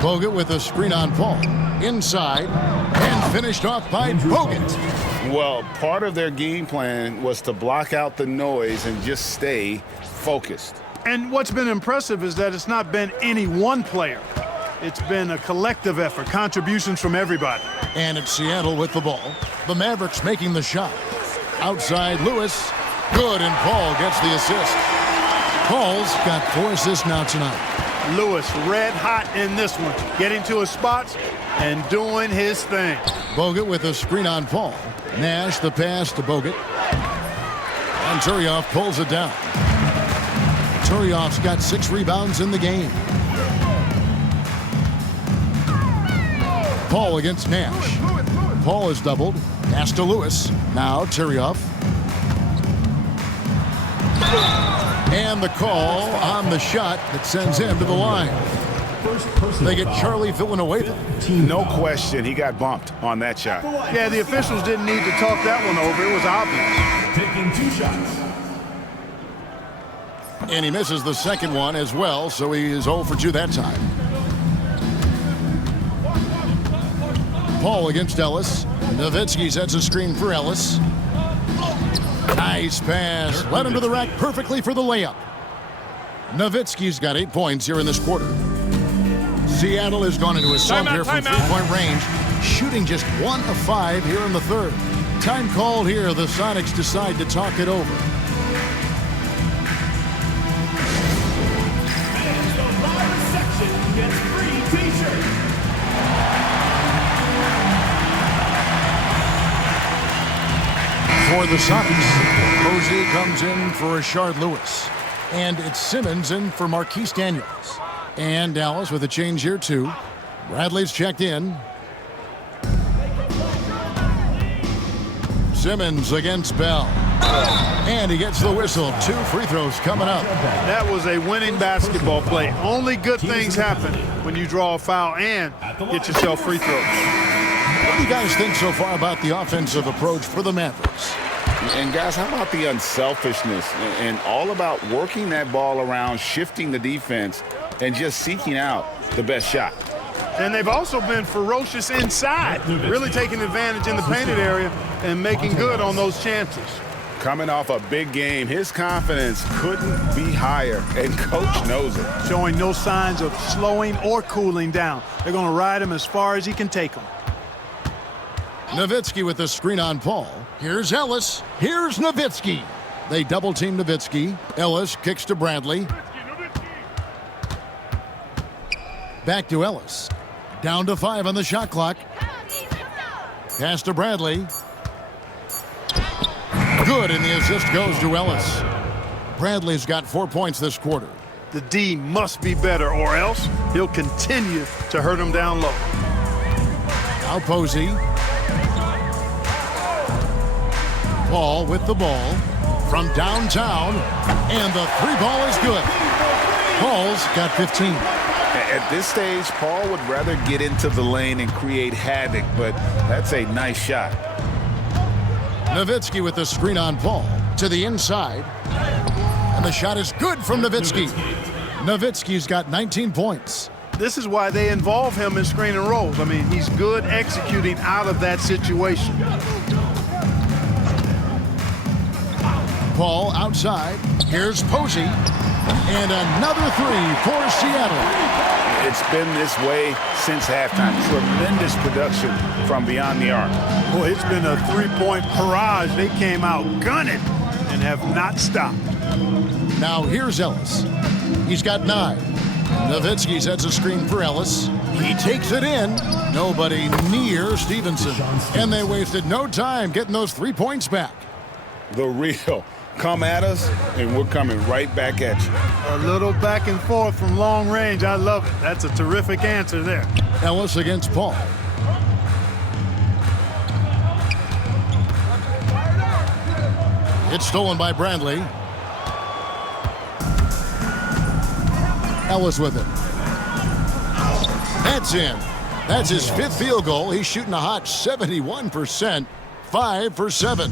Bogut with a screen on Paul. Inside, and finished off by Bogut. Well, part of their game plan was to block out the noise and just stay focused. And what's been impressive is that it's not been any one player. It's been a collective effort, contributions from everybody. And it's Seattle with the ball. The Mavericks making the shot. Outside Lewis. Good, and Paul gets the assist. Paul's got 4 assists now tonight. Lewis red hot in this one, getting to his spots and doing his thing. Bogut with a screen on Paul. Nash the pass to Bogut. And Turioff pulls it down. Turioff's got 6 rebounds in the game. Paul against Nash. Paul is doubled. Pass to Lewis. Now Turioff. And the call on the shot that sends him to the line. They get Charlie Villanueva. No question, he got bumped on that shot. Yeah, the officials didn't need to talk that one over. It was obvious. Taking 2 shots. And he misses the second one as well, so he is 0 for 2 that time. Paul against Ellis. Nowitzki sets a screen for Ellis. Nice pass. Led him to the rack perfectly for the layup. Nowitzki's got 8 points here in this quarter. Seattle has gone into a slump here from three-point range, shooting just 1 of 5 here in the third. Time called here. The Sonics decide to talk it over. And the live section gets free t-shirts. For the Sonics, Posey comes in for Rashard Lewis. And it's Simmons in for Marquise Daniels. And Dallas with a change here too. Bradley's checked in. Simmons against Bell. And he gets the whistle. 2 free throws coming up. That was a winning basketball play. Only good things happen when you draw a foul and get yourself free throws. What do you guys think so far about the offensive approach for the Mavericks? And guys, how about the unselfishness and all about working that ball around, shifting the defense, and just seeking out the best shot? And they've also been ferocious inside, really taking advantage in the painted area and making good on those chances. Coming off a big game, his confidence couldn't be higher, and Coach knows it. Showing no signs of slowing or cooling down. They're going to ride him as far as he can take him. Nowitzki with the screen on Paul. Here's Ellis. Here's Nowitzki. They double-team Nowitzki. Ellis kicks to Bradley. Back to Ellis. Down to 5 on the shot clock. Pass to Bradley. Good, and the assist goes to Ellis. Bradley's got 4 points this quarter. The D must be better, or else he'll continue to hurt him down low. Now Posey. Paul with the ball from downtown, and the 3 ball is good. Paul's got 15. At this stage, Paul would rather get into the lane and create havoc, but that's a nice shot. Nowitzki with the screen on Paul to the inside. And the shot is good from Nowitzki. Nowitzki's got 19 points. This is why they involve him in screen and rolls. I mean, he's good executing out of that situation. Paul outside. Here's Posey. And another 3 for Seattle. It's been this way since halftime. Tremendous production from beyond the arc. Boy, it's been a 3-point barrage. They came out gunning and have not stopped. Now here's Ellis. He's got 9. Nowitzki sets a screen for Ellis. He takes it in. Nobody near Stevenson. And they wasted no time getting those 3 points back. The real. Come at us, and we're coming right back at you. A little back and forth from long range. I love it. That's a terrific answer there. Ellis against Paul. It's stolen by Bradley. Ellis with it. That's in. That's his 5th field goal. He's shooting a hot 71%, 5 for 7.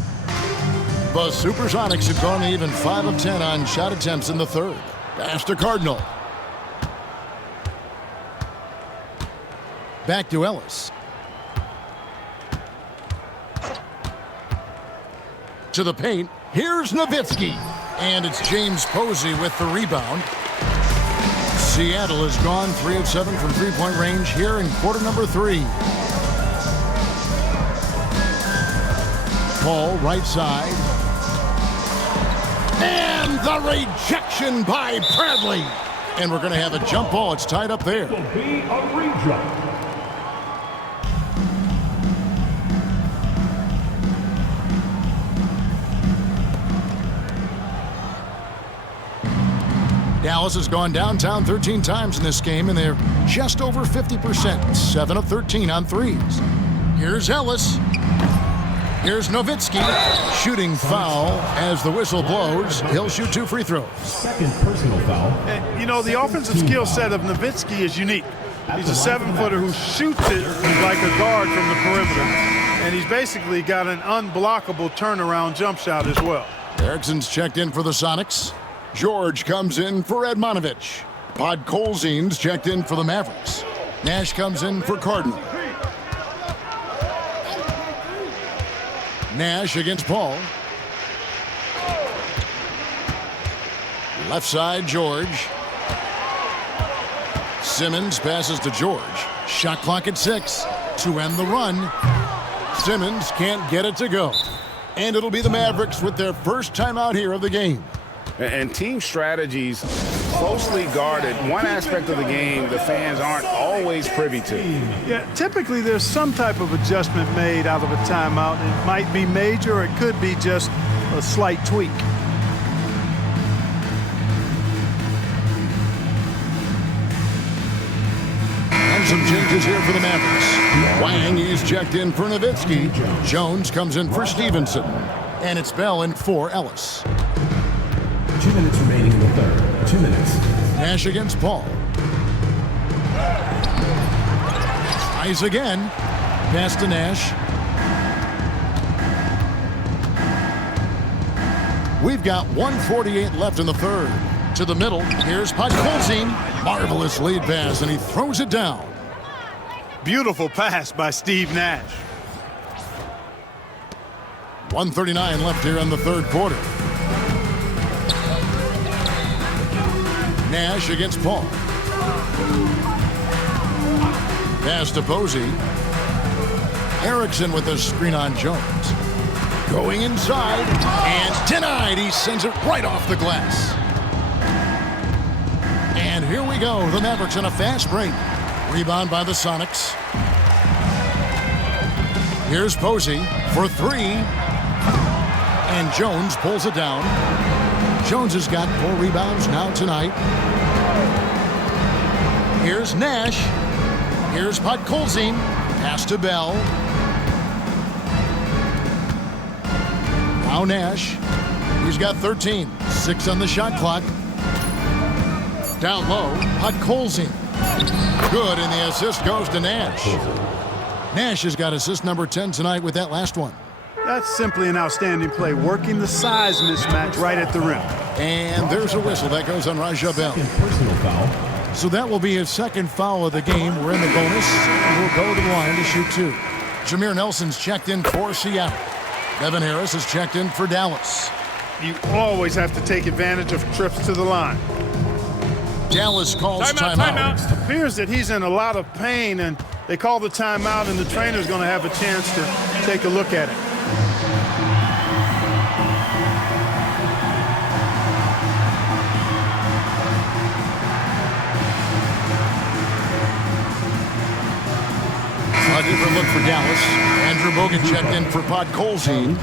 The Supersonics have gone even 5 of 10 on shot attempts in the 3rd. Pass to Cardinal. Back to Ellis. To the paint. Here's Nowitzki. And it's James Posey with the rebound. Seattle has gone 3 of 7 from 3-point range here in quarter number 3. Paul right side. And the rejection by Bradley. And we're going to have a jump ball. It's tied up there. Will be a rejump. Dallas has gone downtown 13 times in this game, and they're just over 50%. 7 of 13 on threes. Here's Ellis. Here's Nowitzki. Shooting foul as the whistle blows. He'll shoot 2 free throws. Second personal foul. And, you know, the offensive skill set of Nowitzki is unique. He's a 7-footer who shoots it like a guard from the perimeter. And he's basically got an unblockable turnaround jump shot as well. Erickson's checked in for the Sonics. George comes in for Edmonovich. Podkolzin's checked in for the Mavericks. Nash comes in for Cardinal. Nash against Paul. Left side, George. Simmons passes to George. Shot clock at 6 to end the run. Simmons can't get it to go. And it'll be the Mavericks with their first timeout here of the game. And team strategies closely guarded. One aspect of the game the fans aren't always privy to. Yeah, typically there's some type of adjustment made out of a timeout. It might be major or it could be just a slight tweak. And some changes here for the Mavericks. Wang is checked in for Nowitzki. Jones comes in for Stevenson. And it's Bell in for Ellis. 2 minutes remaining in the 3rd. 2 minutes. Nash against Paul. Tries again. Pass to Nash. We've got 1:48 left in the 3rd. To the middle. Here's Podkolzin. Marvelous lead pass, and he throws it down. Beautiful pass by Steve Nash. 1:39 left here in the 3rd quarter. Nash against Paul. Pass to Posey. Erickson with the screen on Jones. Going inside and denied. He sends it right off the glass. And here we go. The Mavericks on a fast break. Rebound by the Sonics. Here's Posey for three. And Jones pulls it down. Jones has got 4 rebounds now tonight. Here's Nash. Here's Podkolzin. Pass to Bell. Now Nash. He's got 13. 6 on the shot clock. Down low, Podkolzin. Good, and the assist goes to Nash. Nash has got assist number 10 tonight with that last one. That's simply an outstanding play, working the size mismatch right at the rim. And there's a whistle that goes on Raja Bell. Personal foul. So that will be his second foul of the game. We're in the bonus. We'll go to the line to shoot 2. Jameer Nelson's checked in for Seattle. Devin Harris is checked in for Dallas. You always have to take advantage of trips to the line. Dallas calls timeout. It appears that he's in a lot of pain, and they call the timeout, and the trainer's going to have a chance to take a look at it. A different look for Dallas. Andrew Bogut checked in for Podkolzin.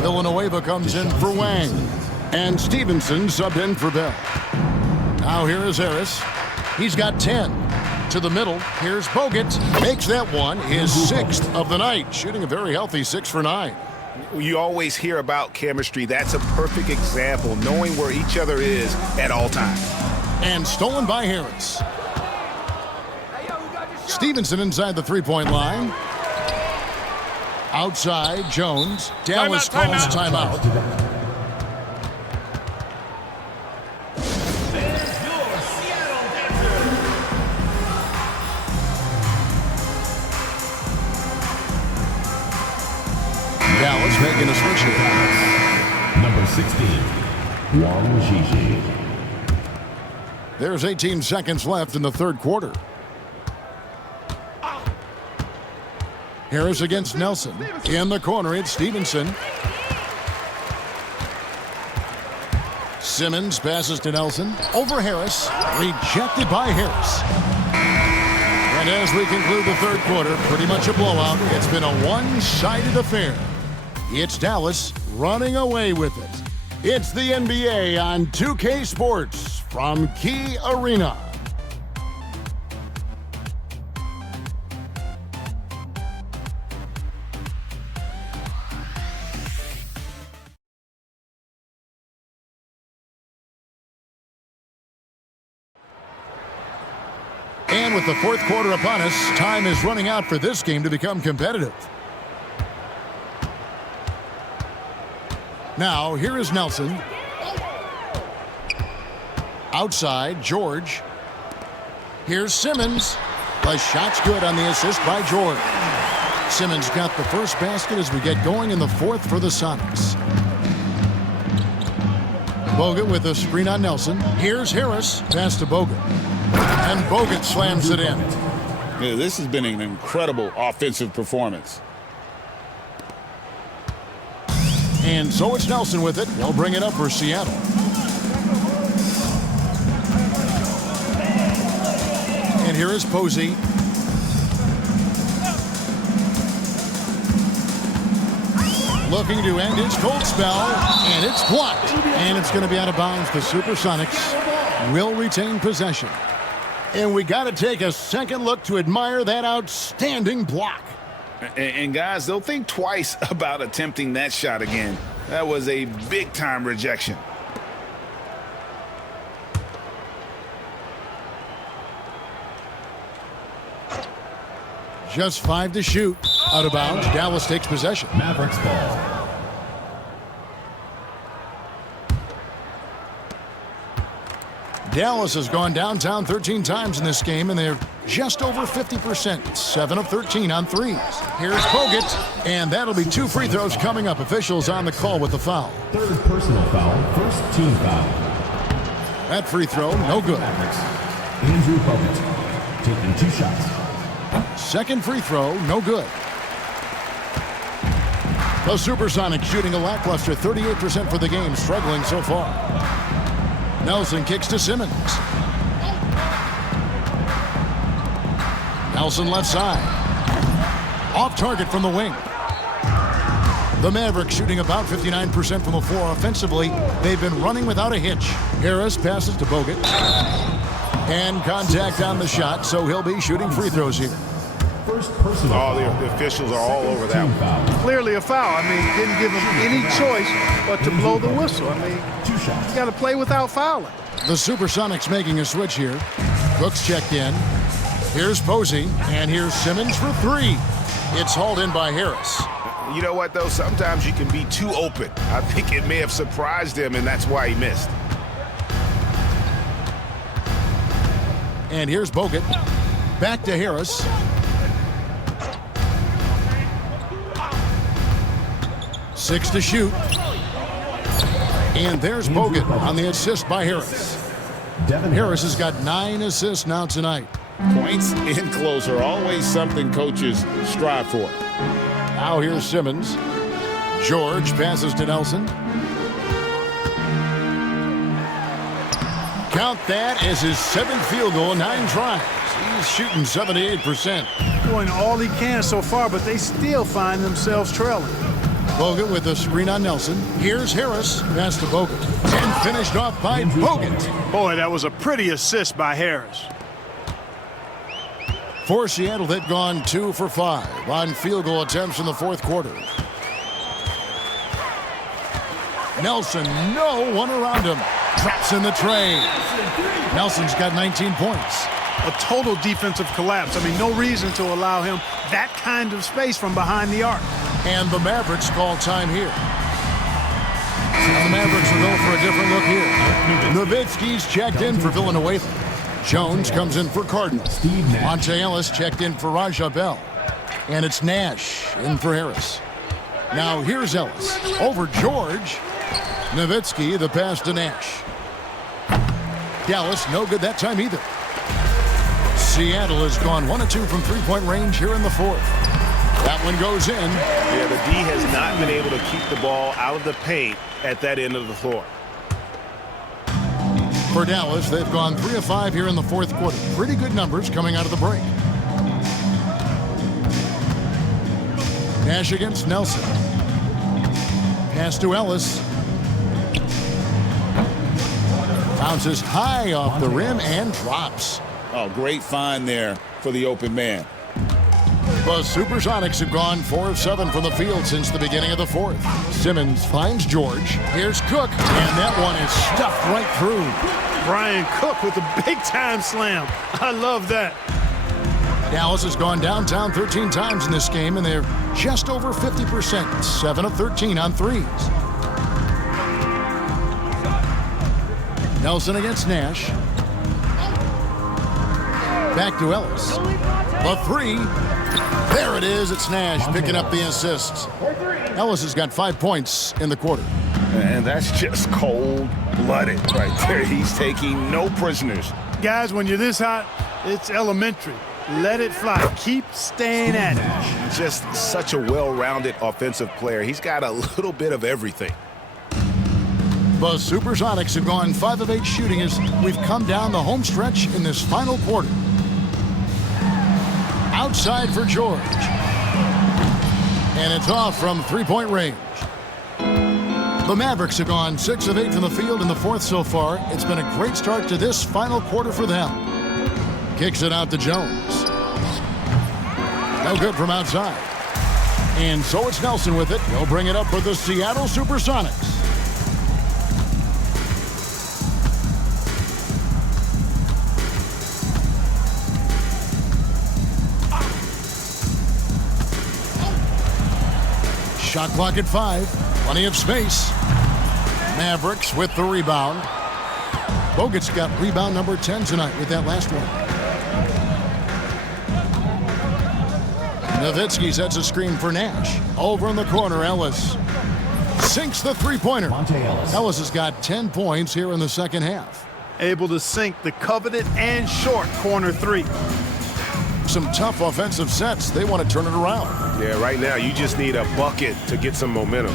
Villanueva comes in for Wang. And Stevenson subbed in for Bell. Now here is Harris. He's got 10. To the middle, here's Bogut. Makes that one his 6th of the night. Shooting a very healthy 6 for 9. You always hear about chemistry. That's a perfect example, knowing where each other is at all times. And stolen by Harris. Stevenson inside the three-point line. Outside, Jones. Dallas calls timeout. Dallas making a switch here. Number 16, Wang Gigi. There's 18 seconds left in the third quarter. Harris against Nelson. In the corner, it's Stevenson. Simmons passes to Nelson. Over Harris. Rejected by Harris. And as we conclude the third quarter, pretty much a blowout. It's been a one-sided affair. It's Dallas running away with it. It's the NBA on 2K Sports from Key Arena. And with the fourth quarter upon us, time is running out for this game to become competitive. Now, here is Nelson. Outside, George. Here's Simmons. The shot's good on the assist by George. Simmons got the first basket as we get going in the fourth for the Sonics. Bogut with a screen on Nelson. Here's Harris. Pass to Bogut. And Bogut slams it in. Yeah, this has been an incredible offensive performance. And so it's Nelson with it. They'll bring it up for Seattle. And here is Posey. Looking to end his cold spell. And it's blocked. And it's going to be out of bounds. The Supersonics will retain possession. And we got to take a second look to admire that outstanding block. And guys, they'll think twice about attempting that shot again. That was a big-time rejection. Just 5 to shoot. Out of bounds. Dallas takes possession. Mavericks ball. Dallas has gone downtown 13 times in this game, and they're just over 50%. 7 of 13 on threes. Here's Bogut, and that'll be 2 free throws coming up. Officials on the call with the foul. Third personal foul, first team foul. That free throw, no good. Mavericks. Andrew Bogut taking 2 shots. Second free throw, no good. The Supersonics shooting a lackluster 38% for the game, struggling so far. Nelson kicks to Simmons. Nelson left side. Off target from the wing. The Mavericks shooting about 59% from the floor offensively. They've been running without a hitch. Harris passes to Bogut. And contact on the shot, so he'll be shooting free throws here. Oh, the officials are all over that one. Clearly a foul. I mean, didn't give him any choice but to blow the whistle. I mean, you got to play without fouling. The Supersonics making a switch here. Brooks checked in. Here's Posey, and here's Simmons for three. It's hauled in by Harris. You know what, though? Sometimes you can be too open. I think it may have surprised him, and that's why he missed. And here's Bogut. Back to Harris. Six to shoot. And there's Bogut on the assist by Harris. Harris has got 9 assists now tonight. Points in close are always something coaches strive for. Now here's Simmons. George passes to Nelson. Count that as his 7th field goal in 9 tries. He's shooting 78%. Doing all he can so far, but they still find themselves trailing. Bogut with a screen on Nelson. Here's Harris. Pass to Bogut. And finished off by Bogut. Boy, that was a pretty assist by Harris. For Seattle, they've gone 2 for 5 on field goal attempts in the fourth quarter. Nelson, no one around him. Traps in the tray. Nelson's got 19 points. A total defensive collapse. I mean, no reason to allow him that kind of space from behind the arc. And the Mavericks call time here. And the Mavericks will go for a different look here. Nowitzki's checked in for Villanueva. Jones comes in for Cardinal. Monte Ellis checked in for Raja Bell. And it's Nash in for Harris. Now here's Ellis. Over George. Nowitzki, the pass to Nash. Dallas, no good that time either. Seattle has gone 1 of 2 from three-point range here in the fourth. That one goes in. Yeah, the D has not been able to keep the ball out of the paint at that end of the floor. For Dallas, they've gone 3 of 5 here in the fourth quarter. Pretty good numbers coming out of the break. Nash against Nelson. Pass to Ellis. Bounces high off the rim and drops. Oh, great find there for the open man. The Supersonics have gone 4 of 7 from the field since the beginning of the fourth. Simmons finds George. Here's Cook, and that one is stuffed right through. Brian Cook with a big-time slam. I love that. Dallas has gone downtown 13 times in this game, and they're just over 50%, 7 of 13 on threes. Nelson against Nash. Back to Ellis. The three. There it is. It's Nash picking up the assist. Ellis has got 5 points in the quarter. And that's just cold-blooded right there. He's taking no prisoners. Guys, when you're this hot, it's elementary. Let it fly. Keep staying at it. Just such a well-rounded offensive player. He's got a little bit of everything. The Supersonics have gone 5 of 8 shooting as we've come down the home stretch in this final quarter. Outside for George. And it's off from three-point range. The Mavericks have gone 6 of 8 from the field in the fourth so far. It's been a great start to this final quarter for them. Kicks it out to Jones. No good from outside. And so it's Nelson with it. He'll bring it up for the Seattle Supersonics. Shot clock at 5. Plenty of space. Mavericks with the rebound. Bogut's got rebound number 10 tonight with that last one. Nowitzki sets a screen for Nash. Over in the corner, Ellis sinks the three-pointer. Ellis has got 10 points here in the second half. Able to sink the coveted and short corner three. Some tough offensive sets. They want to turn it around. Yeah, right now you just need a bucket to get some momentum.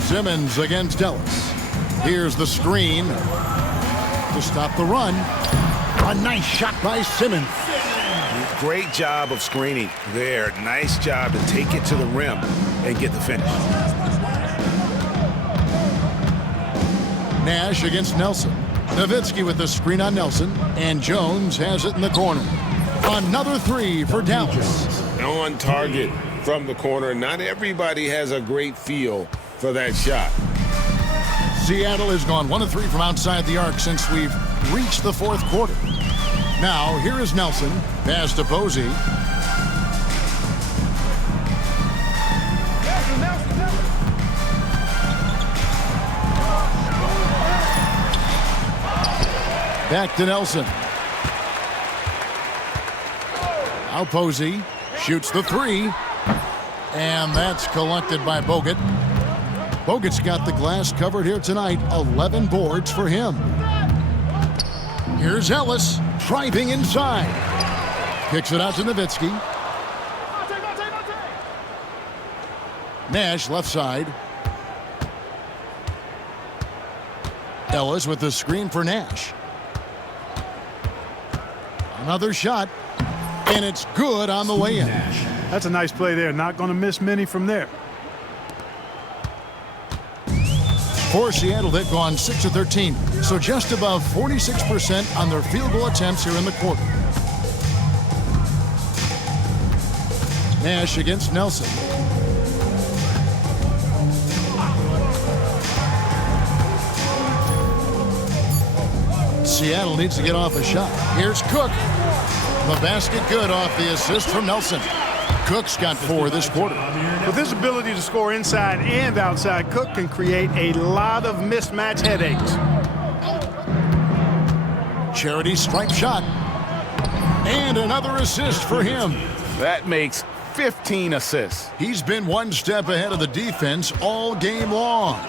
Simmons against Ellis. Here's the screen to stop the run. A nice shot by Simmons. Great job of screening there. Nice job to take it to the rim and get the finish. Nash against Nelson. Nowitzki with the screen on Nelson, and Jones has it in the corner. Another three for Dallas. On target from the corner. Not everybody has a great feel for that shot. Seattle has gone 1 of 3 from outside the arc since we've reached the fourth quarter. Now, here is Nelson. Pass to Posey. Back to Nelson. Now Posey shoots the three. And that's collected by Bogut. Bogut's got the glass covered here tonight. 11 boards for him. Here's Ellis driving inside. Kicks it out to Nowitzki. Nash left side. Ellis with the screen for Nash. Another shot. And it's good on the way in. That's a nice play there. Not going to miss many from there. For Seattle, they've gone 6 of 13, so just above 46% on their field goal attempts here in the quarter. Nash against Nelson. Seattle needs to get off a shot. Here's Cook. The basket good off the assist from Nelson. Cook's got 4 this quarter. With his ability to score inside and outside, Cook can create a lot of mismatch headaches. Charity stripe shot. And another assist for him. That makes 15 assists. He's been one step ahead of the defense all game long.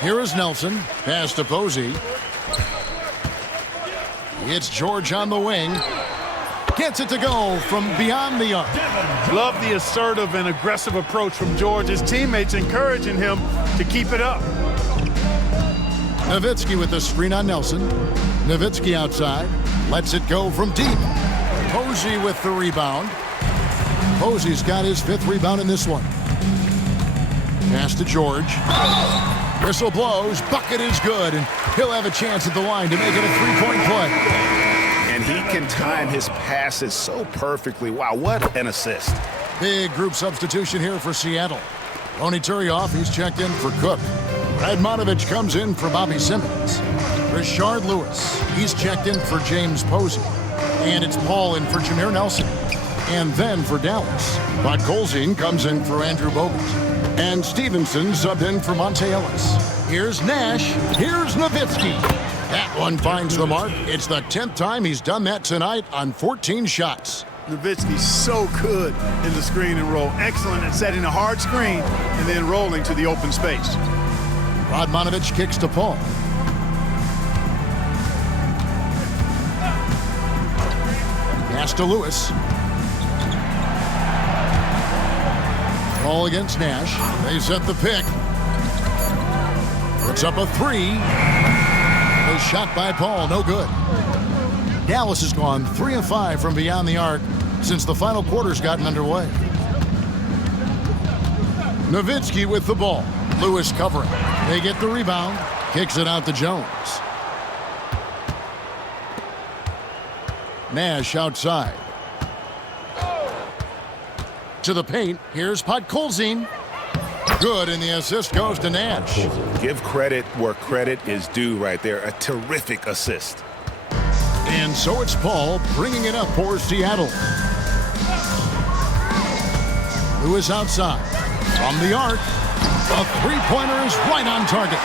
Here is Nelson. Pass to Posey. It's George on the wing. Gets it to go from beyond the arc. Love the assertive and aggressive approach from George. His teammates encouraging him to keep it up. Nowitzki with the screen on Nelson. Nowitzki outside. Lets it go from deep. Posey with the rebound. Posey's got his 5th rebound in this one. Pass to George. Whistle blows. Bucket is good. And he'll have a chance at the line to make it a 3-point play. And he can time his passes so perfectly. Wow, what an assist. Big group substitution here for Seattle. Ronny Turioff, he's checked in for Cook. Radmanovich comes in for Bobby Simmons. Rashard Lewis, he's checked in for James Posey. And it's Paul in for Jameer Nelson. And then for Dallas, Podkolzin comes in for Andrew Bogut. And Stevenson subbed in for Monte Ellis. Here's Nash. Here's Nowitzki. That one finds the mark. It's the 10th time he's done that tonight on 14 shots. Nowitzki's so good in the screen and roll. Excellent at setting a hard screen and then rolling to the open space. Radmanovich kicks to Paul. Pass to Lewis. Paul against Nash. They set the pick. Puts up a 3. A shot by Paul, no good. Dallas has gone 3 of 5 from beyond the arc since the final quarter's gotten underway. Nowitzki with the ball. Lewis covering. They get the rebound. Kicks it out to Jones. Nash outside. To the paint. Here's Podkolzin. Good, and the assist goes to Nash. Give credit where credit is due right there. A terrific assist. And so it's Paul bringing it up for Seattle. Lewis outside. From the arc. A 3-pointer is right on target.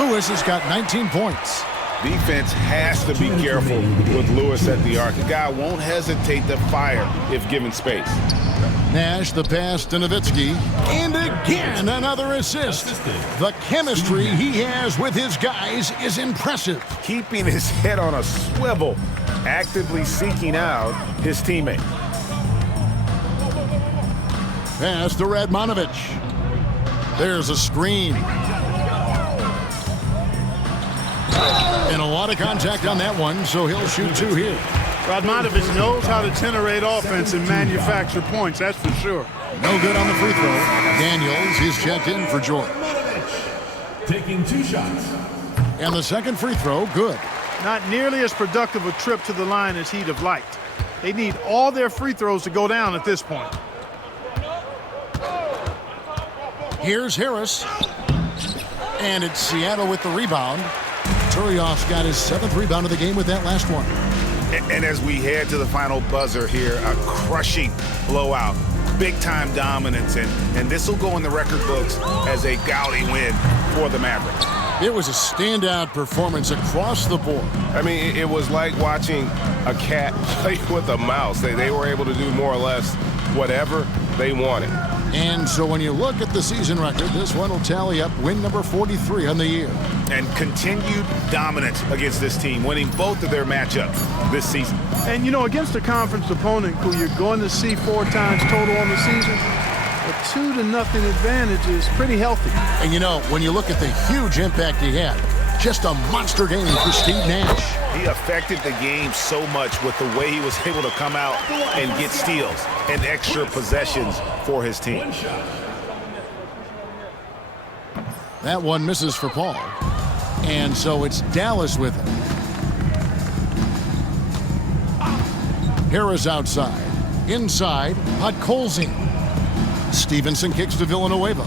Lewis has got 19 points. Defense has to be careful with Lewis at the arc. The guy won't hesitate to fire if given space. Nash the pass to Nowitzki. And again, another assist. The chemistry he has with his guys is impressive. Keeping his head on a swivel, actively seeking out his teammate. Pass to Radmanovich. There's a screen. And a lot of contact on that one, so he'll shoot 2 here. Radmanovich knows how to generate offense and manufacture points, that's for sure. No good on the free throw. Daniels is checked in for George. Taking 2 shots. And the second free throw, good. Not nearly as productive a trip to the line as he'd have liked. They need all their free throws to go down at this point. Here's Harris. And it's Seattle with the rebound. Turiaf's got his 7th rebound of the game with that last one. And as we head to the final buzzer here, a crushing blowout, big-time dominance, and this will go in the record books as a gaudy win for the Mavericks. It was a standout performance across the board. I mean, it was like watching a cat play with a mouse. They were able to do more or less whatever they wanted. And so when you look at the season record, this one will tally up win number 43 on the year. And continued dominance against this team, winning both of their matchups this season. And, you know, against a conference opponent who you're going to see 4 times total on the season, a 2-0 advantage is pretty healthy. And, you know, when you look at the huge impact he had, just a monster game for Steve Nash. He affected the game so much with the way he was able to come out and get steals and extra possessions for his team. That one misses for Paul. And so it's Dallas with him. Harris outside. Inside, Podkolzin. Stevenson kicks to Villanueva.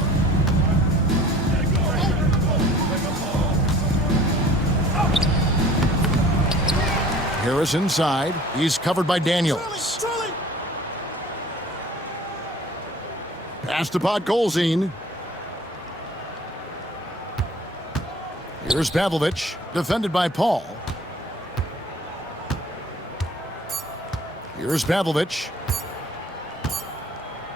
Harris inside. He's covered by Daniels. Pass to Podkolzin. Here's Pavlovich, defended by Paul. Here's Pavlovich.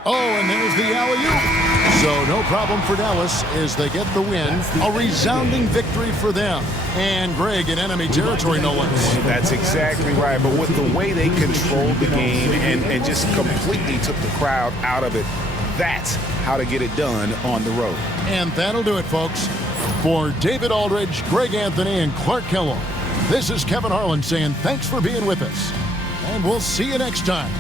Oh, and there's the alley-oop. So no problem for Dallas as they get the win. A resounding victory for them. And Greg in enemy territory, no less. That's exactly right. But with the way they controlled the game and just completely took the crowd out of it, that's how to get it done on the road. And that'll do it, folks. For David Aldridge, Greg Anthony, and Clark Kellogg, this is Kevin Harlan saying thanks for being with us. And we'll see you next time.